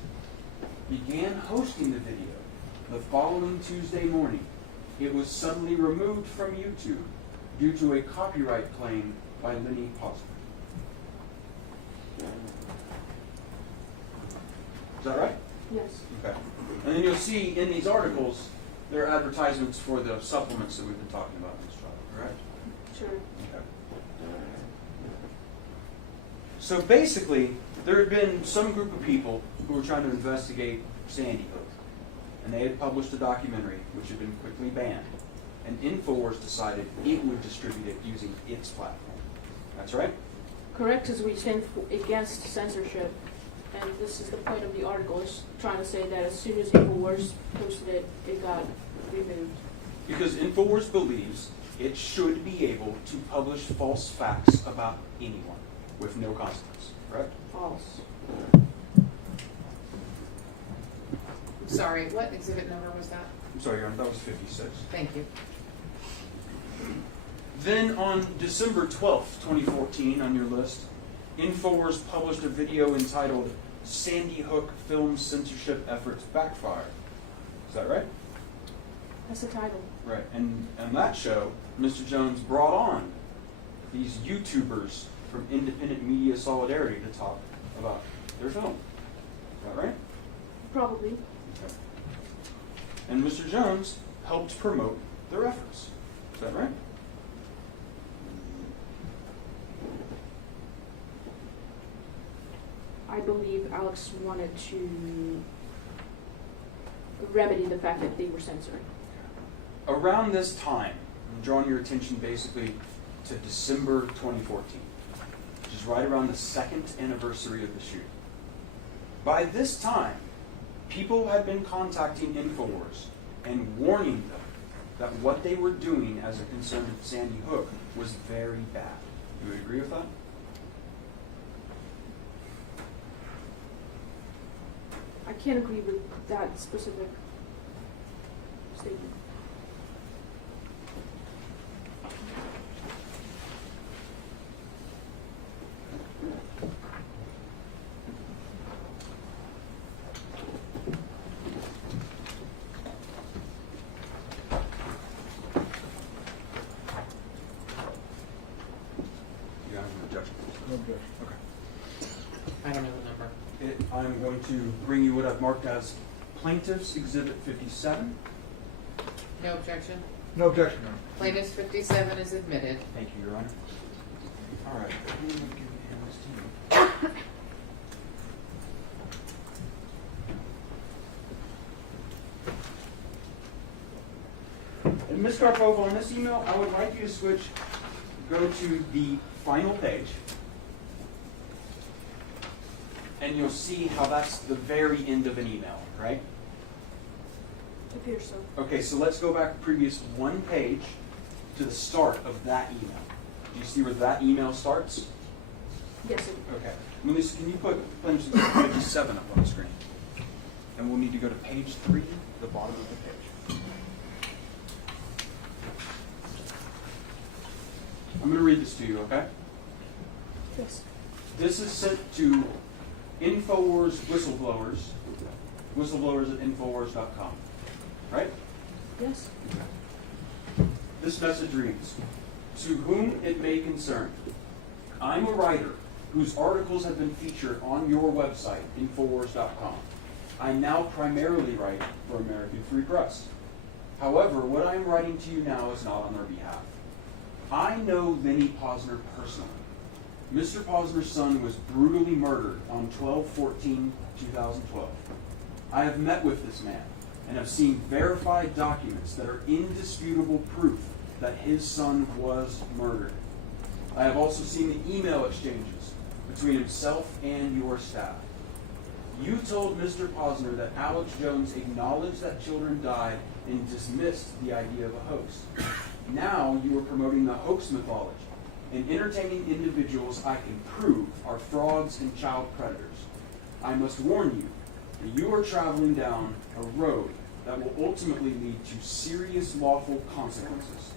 began hosting the video, the following Tuesday morning, it was suddenly removed from YouTube due to a copyright claim by Lenny Posner. Is that right? Yes. Okay. And then you'll see in these articles, there are advertisements for the supplements that we've been talking about in this trial, correct? Sure. Okay. So basically, there had been some group of people who were trying to investigate Sandy Hook, and they had published a documentary which had been quickly banned, and InfoWars decided it would distribute it using its platform. That's right? Correct, because we stand against censorship, and this is the point of the article, is trying to say that as soon as InfoWars posted it, it got removed. Because InfoWars believes it should be able to publish false facts about anyone with no consequence, correct? False. Sorry, what exhibit number was that? I'm sorry, Your Honor, that was 56. Thank you. Then on December 12th, 2014, on your list, InfoWars published a video entitled Sandy Hook Film Censorship Efforts Backfire. Is that right? That's the title. Right. And on that show, Mr. Jones brought on these YouTubers from Independent Media Solidarity to talk about their film. Is that right? Probably. Okay. And Mr. Jones helped promote their efforts. Is that right? I believe Alex wanted to remedy the fact that they were censoring. Around this time, I'm drawing your attention basically to December 2014, which is right around the 2nd anniversary of the shooting. By this time, people had been contacting InfoWars and warning them that what they were doing as it concerned Sandy Hook was very bad. Do you agree with that? I can't agree with that specific statement. You have an objection? No objection. Okay. I don't know the number. I'm going to bring you what I've marked as Plaintiff's Exhibit 57. No objection. No objection, Your Honor. Plaintiff's 57 is admitted. Thank you, Your Honor. All right. I'm going to give you this to you. And Ms. Karpova, on this email, I would like you to go to the final page, and you'll see how that's the very end of an email, right? It appears so. Okay, so let's go back previous one page to the start of that email. Do you see where that email starts? Yes, it, Okay. Melissa, can you put Plaintiff's Exhibit 57 up on the screen? And we'll need to go to page 3, the bottom of the page. I'm going to read this to you, okay? yes. This is sent to InfoWars whistleblowers at InfoWars.com, right? Yes. This message reads, "To whom it may concern, I'm a writer whose articles have been featured on your website, InfoWars.com. I now primarily write for American Free Press. However, what I am writing to you now is not on their behalf. I know Lenny Posner personally. Mr. Posner's son was brutally murdered on 12/14/2012. I have met with this man and have seen verified documents that are indisputable proof that his son was murdered. I have also seen the email exchanges between himself and your staff. You told Mr. Posner that Alex Jones acknowledged that children died and dismissed the idea of a hoax. Now you are promoting the hoax mythology and entertaining individuals I can prove are frauds and child predators. I must warn you that you are traveling down a road that will ultimately lead to serious lawful consequences.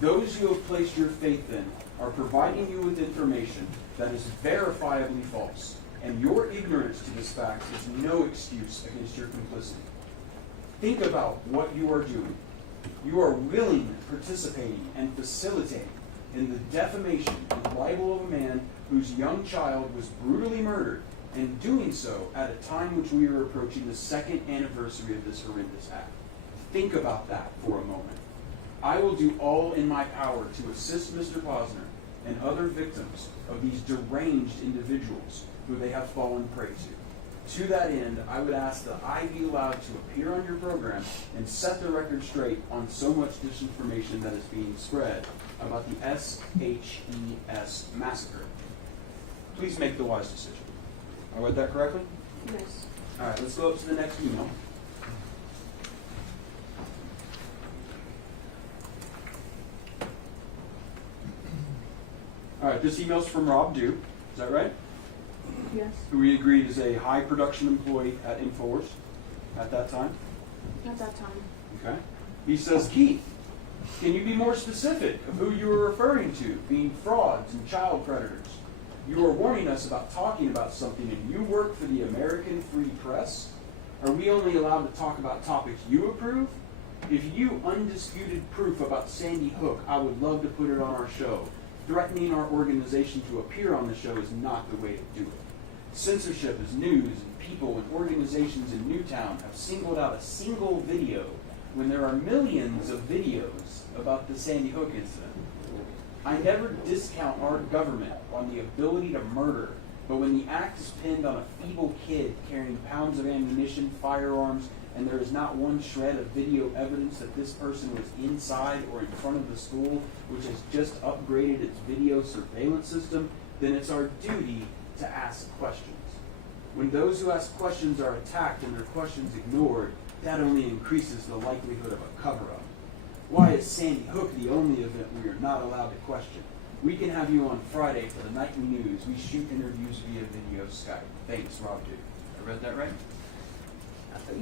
Those you have placed your faith in are providing you with information that is verifiably false, and your ignorance to this fact is no excuse against your complicity. Think about what you are doing. You are willingly participating and facilitating in the defamation and libel of a man whose young child was brutally murdered, and doing so at a time which we are approaching the 2nd anniversary of this horrendous act. Think about that for a moment. I will do all in my power to assist Mr. Posner and other victims of these deranged individuals who they have fallen prey to. To that end, I would ask that I be allowed to appear on your program and set the record straight on so much disinformation that is being spread about the SHES massacre. Please make the wise decision." I read that correctly? Yes. All right, let's go up to the next email. All right, this email's from Rob Dew. Is that right? Yes. Who we agreed is a high production employee at InfoWars at that time. At that time. Okay. He says, "Keith, can you be more specific of who you are referring to being frauds and child predators? You are warning us about talking about something and you work for the American Free Press? Are we only allowed to talk about topics you approve? If you undisputed proof about Sandy Hook, I would love to put it on our show. threatening our organization to appear on the show is not the way to do it. Censorship as news and people and organizations in Newtown have singled out a single video when there are millions of videos about the Sandy Hook incident. I never discount our government on the ability to murder, but when the act is pinned on a feeble kid carrying pounds of ammunition, firearms, and there is not one shred of video evidence that this person was inside or in front of the school, which has just upgraded its video surveillance system, then it's our duty to ask questions. When those who ask questions are attacked and their questions ignored, that only increases the likelihood of a cover-up. Why is Sandy Hook the only event we are not allowed to question? We can have you on Friday for the nightly news. We shoot interviews via video Skype. Thanks, Rob Duke. I read that right?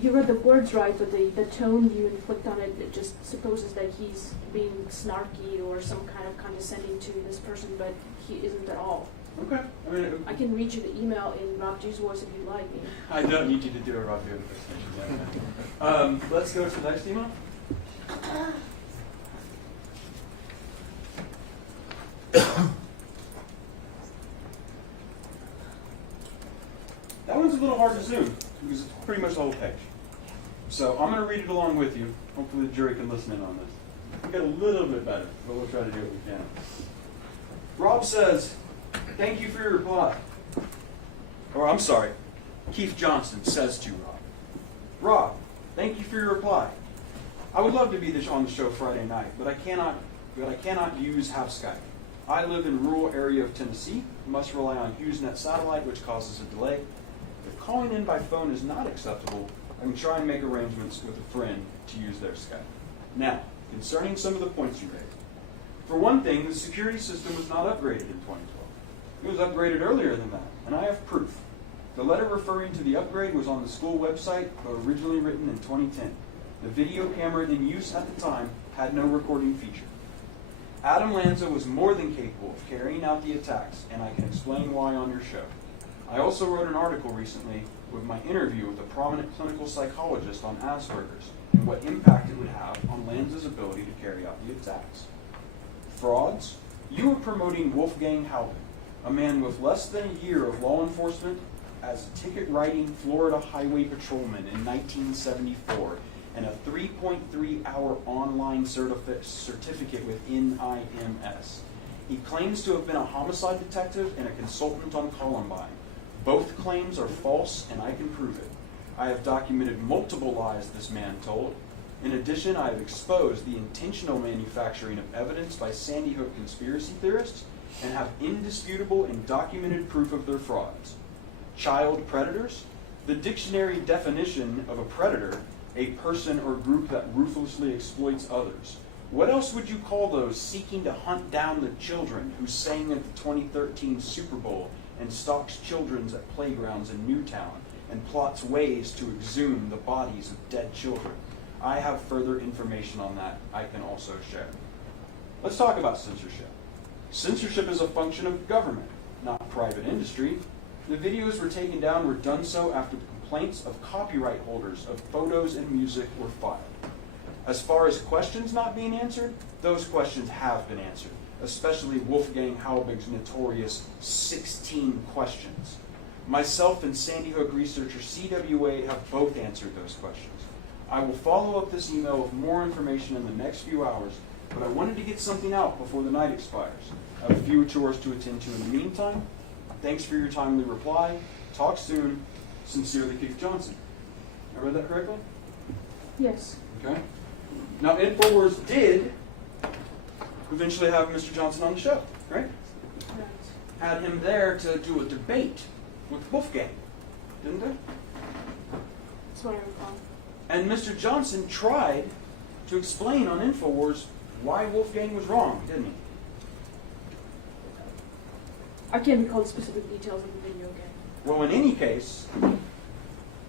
You read the words right, but the tone you inflict on it, it just supposes that he's being snarky or some kind of condescending to this person, but he isn't at all. Okay. I can read you the email in Rob Duke's voice if you'd like me. I don't need you to do a Rob Duke impersonation. Let's go to the next email. That one's a little hard to zoom because it's pretty much the whole page. So I'm going to read it along with you. Hopefully the jury can listen in on this. We'll get a little bit better, but we'll try to do what we can. Rob says, thank you for your reply. Or I'm sorry, Keith Johnson says to Rob. Rob, thank you for your reply. I would love to be on the show Friday night, but I cannot have Skype. I live in a rural area of Tennessee, must rely on HughesNet satellite, which causes a delay. If calling in by phone is not acceptable, I can try and make arrangements with a friend to use their Skype. Now, concerning some of the points you raised. For one thing, the security system was not upgraded in 2012. It was upgraded earlier than that, and I have proof. The letter referring to the upgrade was on the school website, but originally written in 2010. The video camera in use at the time had no recording feature. Adam Lanza was more than capable of carrying out the attacks, and I can explain why on your show. I also wrote an article recently with my interview with a prominent clinical psychologist on Asperger's and what impact it would have on Lanza's ability to carry out the attacks. Frauds? You were promoting Wolfgang Halbig, a man with less than a year of law enforcement as a ticket-writing Florida highway patrolman in 1974 and a 3.3-hour online certificate with NIMS. He claims to have been a homicide detective and a consultant on Columbine. Both claims are false, and I can prove it. I have documented multiple lies this man told. In addition, I have exposed the intentional manufacturing of evidence by Sandy Hook conspiracy theorists and have indisputable and documented proof of their frauds. Child predators? The dictionary definition of a predator, a person or group that ruthlessly exploits others. What else would you call those seeking to hunt down the children who sang at the 2013 Super Bowl and stalks children at playgrounds in Newtown and plots ways to exhume the bodies of dead children? I have further information on that I can also share. Let's talk about censorship. Censorship is a function of government, not private industry. The videos were taken down were done so after the complaints of copyright holders of photos and music were filed. As far as questions not being answered, those questions have been answered, especially Wolfgang Halbig's notorious 16 questions. Myself and Sandy Hook researcher CWA have both answered those questions. I will follow up this email with more information in the next few hours, but I wanted to get something out before the night expires. I have a few chores to attend to in the meantime. Thanks for your timely reply. Talk soon. Sincerely, Keith Johnson. I read that correctly? Yes. Okay. Now, InfoWars did eventually have Mr. Johnson on the show, right? Right. Had him there to do a debate with Wolfgang, didn't they? That's what I recall. And Mr. Johnson tried to explain on InfoWars why Wolfgang was wrong, didn't he? I can't recall the specific details of the video game. Well, in any case,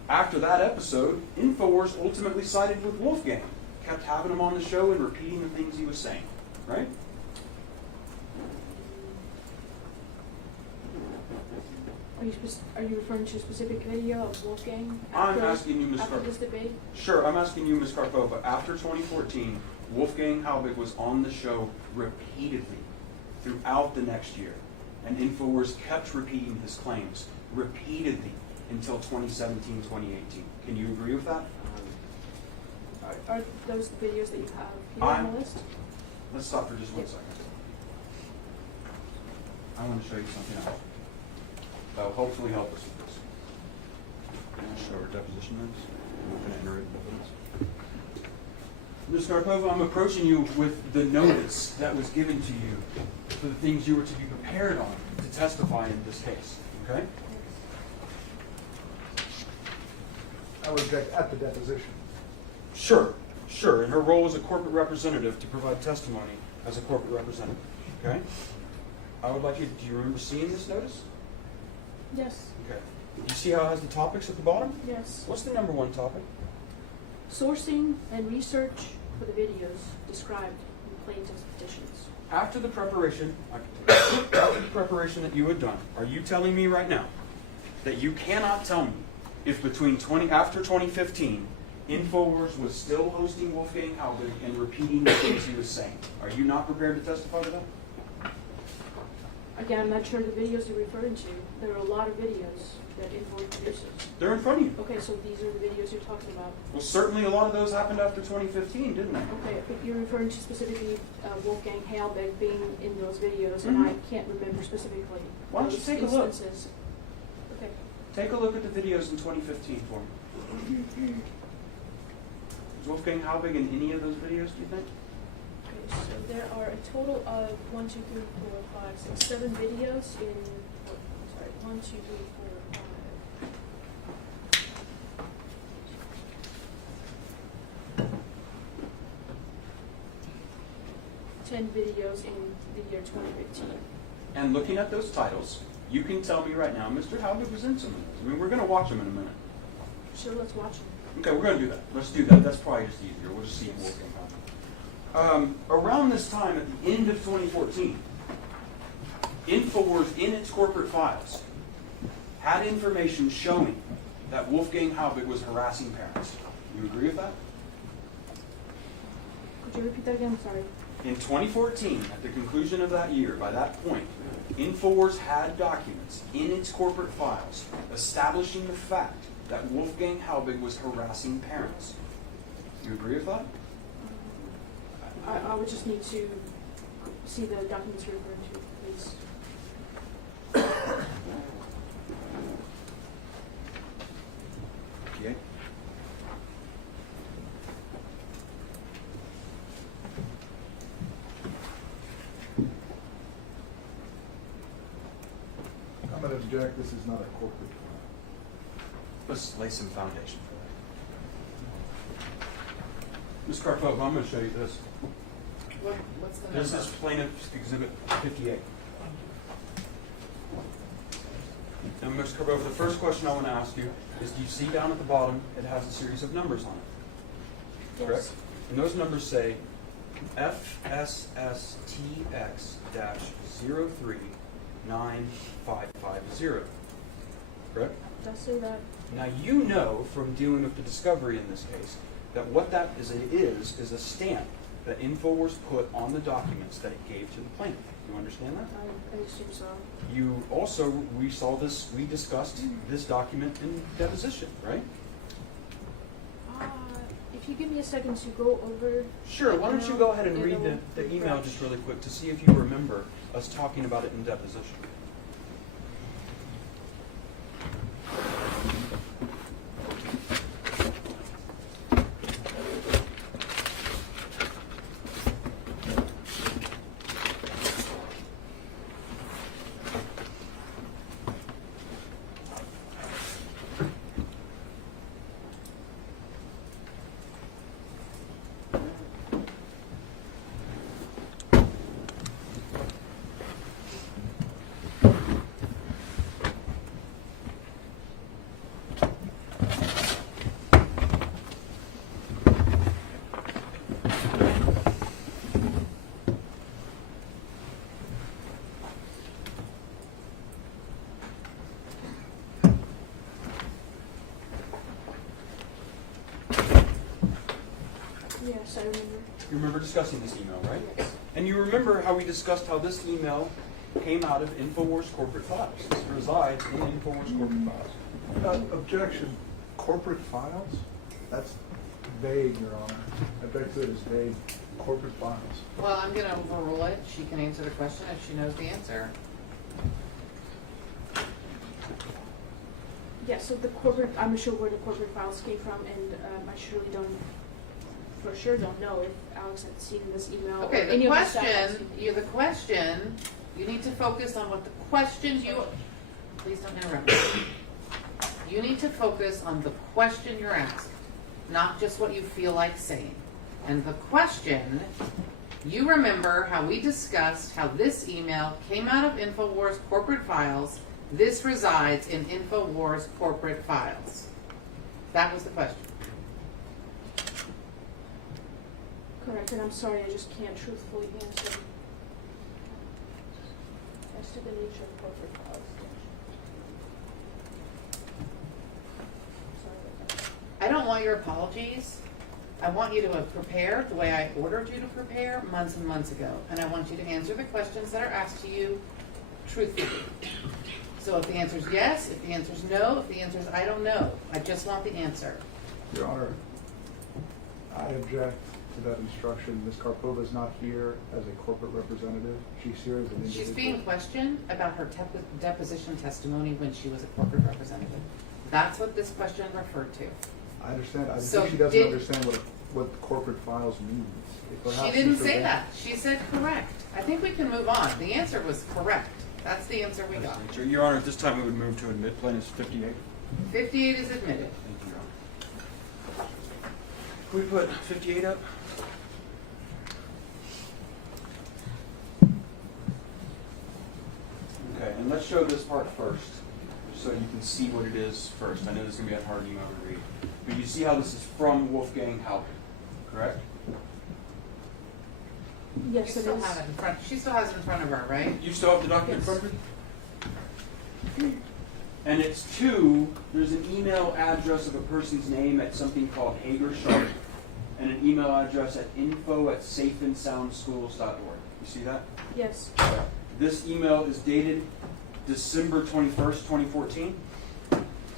after that episode, InfoWars ultimately sided with Wolfgang, kept having him on the show and repeating the things he was saying, right? Are you referring to a specific video of Wolfgang? I'm asking you, Ms. After Karpova. this debate? Sure, I'm asking you, Ms. Karpova. After 2014, Wolfgang Halbig was on the show repeatedly, throughout the next year. And InfoWars kept repeating his claims repeatedly until 2017, 2018. Can you agree with that? Are those the videos that you have here on the list? Let's stop for just 1 second. I want to show you something else that will hopefully help us with this. Show our deposition notes. I'm not going to enter it in evidence. Ms. Karpova, I'm approaching you with the notice that was given to you for the things you were to be prepared on to testify in this case. Okay? I would object at the deposition. Sure. In her role as a corporate representative to provide testimony as a corporate representative. Okay? I would like you, do you remember seeing this notice? Yes. Okay. You see how it has the topics at the bottom? Yes. What's the #1 topic? Sourcing and research for the videos described in plaintiff's petitions. After the preparation that you had done, are you telling me right now that you cannot tell me if after 2015, InfoWars was still hosting Wolfgang Halbig and repeating the things he was saying? Are you not prepared to testify to that? Again, I'm not sure the videos you're referring to. There are a lot of videos that InfoWars produces. They're in front of you. Okay, so these are the videos you're talking about. Well, certainly a lot of those happened after 2015, didn't they? Okay, but you're referring to specifically Wolfgang Halbig being in those videos, and I can't remember specifically. Why don't you those take a look? instances. Okay. Take a look at the videos in 2015 for me. Was Wolfgang Halbig in any of those videos, do you think? Okay, so there are a total of 1, 2, 3, 4, 5, 6, 7 videos in. Oh, sorry, 1, 2, 3, 4, 5. 10 videos in the year 2015. And looking at those titles, you can tell me right now, Mr. Halbig was in some of those. I mean, we're going to watch them in a minute. Sure, let's watch them. Okay, we're going to do that. Let's do that. That's probably just easier. We'll just see Wolfgang Halbig. Around this time, at the end of 2014, InfoWars, in its corporate files, had information showing that Wolfgang Halbig was harassing parents. You agree with that? Could you repeat that again? Sorry. In 2014, at the conclusion of that year, by that point, InfoWars had documents in its corporate files establishing the fact that Wolfgang Halbig was harassing parents. You agree with that? I would just need to see the documents you're referring to, please. Okay. I'm going to object, this is not a corporate file. Let's lay some foundation for that. Ms. Karpova, I'm going to show you this. What's the This number? is Plaintiff's Exhibit 58. Now, Ms. Karpova, the first question I want to ask you is, do you see down at the bottom, it has a series of numbers on it, correct? And those numbers say FSSTX-0395550, correct? Does say that? Now, you know from dealing with the discovery in this case that what that is a stamp that InfoWars put on the documents that it gave to the plaintiff. You understand that? I assume so. You also, we discussed this document in deposition, right? If you give me a second to go over. Sure, why don't you go ahead and read the email just really quick to see if you remember us talking about it in deposition. Yes, I remember. You remember discussing this email, right? Yes. And you remember how we discussed how this email came out of InfoWars corporate files. This resides in InfoWars corporate files. Objection. Corporate files? That's vague, Your Honor. I beg that is vague. Corporate files. Well, I'm going to overrule it. She can answer the question if she knows the answer. Yeah, so the corporate, I'm not sure where the corporate files came from, and I surely don't, for sure don't know if Alex had seen this email. Okay, or the any of the staff had question, seen it. you need to focus on what the questions please don't interrupt me. You need to focus on the question you're asking, not just what you feel like saying. And the question, you remember how we discussed how this email came out of InfoWars corporate files. This resides in InfoWars corporate files. That was the question. Correct, and I'm sorry, I just can't truthfully answer as to the nature of corporate files. Sorry about that. I don't want your apologies. I want you to have prepared the way I ordered you to prepare months and months ago. And I want you to answer the questions that are asked to you truthfully. So if the answer is yes, if the answer is no, if the answer is I don't know, I just want the answer. Your Honor, I object to that instruction. Ms. Karpova is not here as a corporate representative. She's here as an individual. She's being questioned about her deposition testimony when she was a corporate representative. That's what this question referred to. I understand. I So think she doesn't did- understand what corporate files means. She didn't say that. She said correct. I think we can move on. The answer was correct. That's the answer we got. Your Honor, at this time we would move to admit plaintiff's 58. 58 is admitted. Thank you, Your Honor. Can we put 58 up? Okay, and let's show this part first, so you can see what it is first. I know this is going to be a hard email to read. But you see how this is from Wolfgang Haupt, correct? Yes, You it still is. have it in front. She still has it in front of her, right? You still have the document in front of you? And it's to, there's an email address of a person's name at something called Hager Sharp, and an email address at info@safeandsoundschools.org. You see that? Yes. This email is dated December 21st, 2014.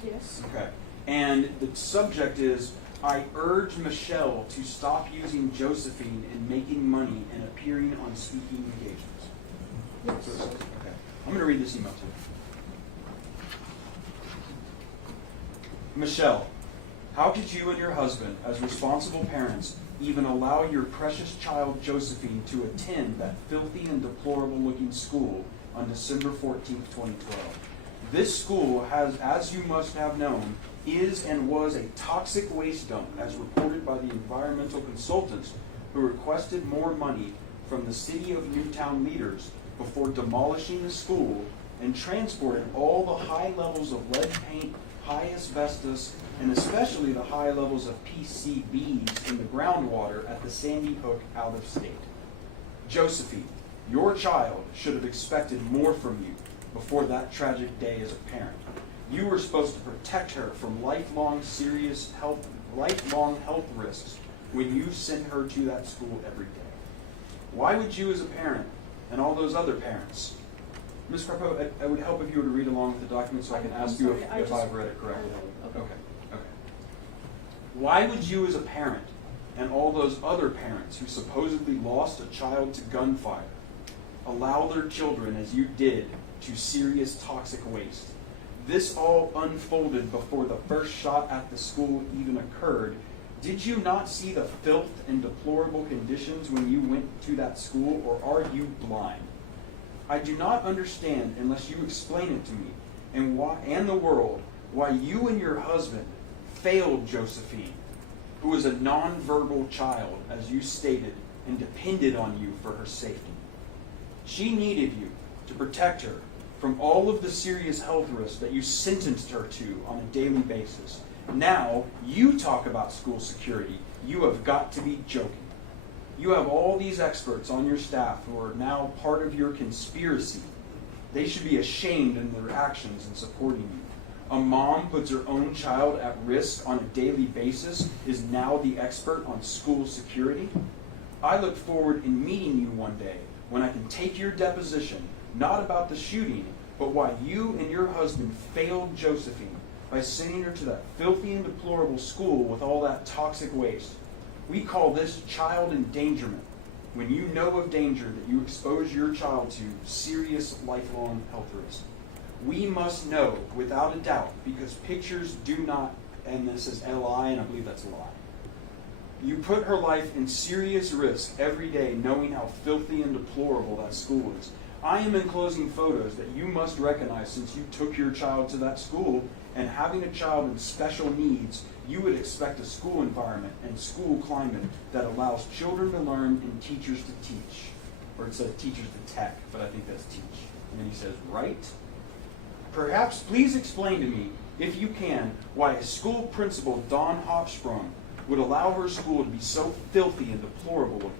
Yes. Okay. And the subject is, I urge Michelle to stop using Josephine in making money and appearing on speaking engagements. Yes. So it says, okay. I'm going to read this email to you. Michelle, how could you and your husband, as responsible parents, even allow your precious child Josephine to attend that filthy and deplorable-looking school on December 14th, 2012? This school has, as you must have known, is and was a toxic waste dump, as reported by the environmental consultants who requested more money from the City of Newtown leaders before demolishing the school and transporting all the high levels of lead paint, high asbestos, and especially the high levels of PCBs in the groundwater at the Sandy Hook out of state. Josephine, your child should have expected more from you before that tragic day as a parent. You were supposed to protect her from lifelong health risks when you sent her to that school every day. Why would you as a parent and all those other parents? Ms. Karpova, it would help if you were to read along with the document so I can ask you if I've read it correctly. Okay. Why would you as a parent and all those other parents who supposedly lost a child to gunfire allow their children, as you did, to serious toxic waste? This all unfolded before the first shot at the school even occurred. Did you not see the filth and deplorable conditions when you went to that school, or are you blind? I do not understand unless you explain it to me and the world why you and your husband failed Josephine, who was a nonverbal child, as you stated, and depended on you for her safety. She needed you to protect her from all of the serious health risks that you sentenced her to on a daily basis. Now, you talk about school security. You have got to be joking. You have all these experts on your staff who are now part of your conspiracy. They should be ashamed in their actions in supporting you. A mom puts her own child at risk on a daily basis, is now the expert on school security. I look forward in meeting you one day when I can take your deposition, not about the shooting, but why you and your husband failed Josephine by sending her to that filthy and deplorable school with all that toxic waste. We call this child endangerment, when you know of danger that you expose your child to serious lifelong health risk. We must know without a doubt, because pictures do not, and this is LI, and I believe that's a lie. You put her life in serious risk every day knowing how filthy and deplorable that school is. I am enclosing photos that you must recognize since you took your child to that school, and having a child with special needs, you would expect a school environment and school climate that allows children to learn and teachers to teach. Or it says teachers to tech, but I think that's teach. And then he says, right? Perhaps please explain to me, if you can, why a school principal, Dawn Hofsprung, would allow her school to be so filthy and deplorable looking.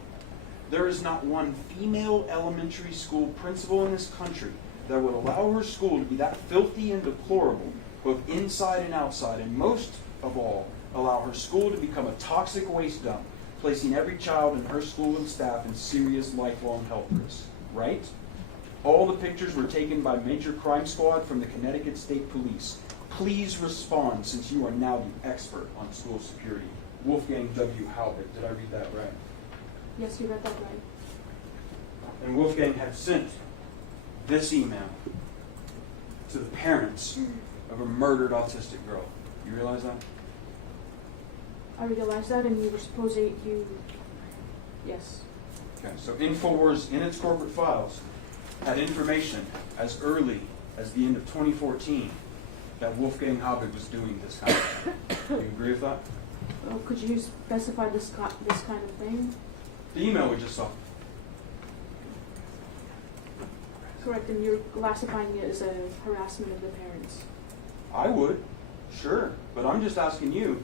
There is not one female elementary school principal in this country that would allow her school to be that filthy and deplorable, both inside and outside, and most of all, allow her school to become a toxic waste dump, placing every child in her school and staff in serious lifelong health risks. Right? All the pictures were taken by Major Crime Squad from the Connecticut State Police. Please respond, since you are now the expert on school security. Wolfgang W. Halbert. Did I read that right? Yes, you read that right. And Wolfgang had sent this email to the parents of a murdered autistic girl. You realize that? I realized that, and you were supposing you. Yes. Okay, so InfoWars in its corporate files had information as early as the end of 2014 that Wolfgang Halbert was doing this kind of thing. Do you agree with that? Well, could you specify this kind of thing? The email we just saw. Correct, and you're classifying it as a harassment of the parents. I would, sure, but I'm just asking you.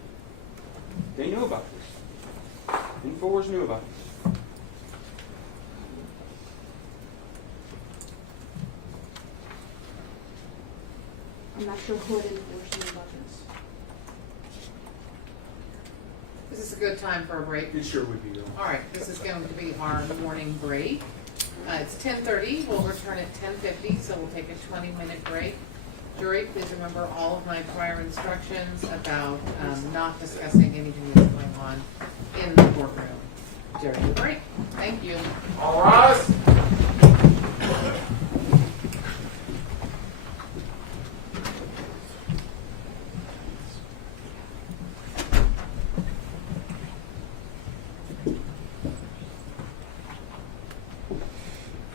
They knew about this. InfoWars knew about this. I'm not sure who it enforced about this. Is this a good time for a break? It sure would be, though. All right, this is going to be our morning break. It's 10:30. We'll return at 10:50, so we'll take a 20-minute break. Jury, please remember all of my prior instructions about not discussing anything that's going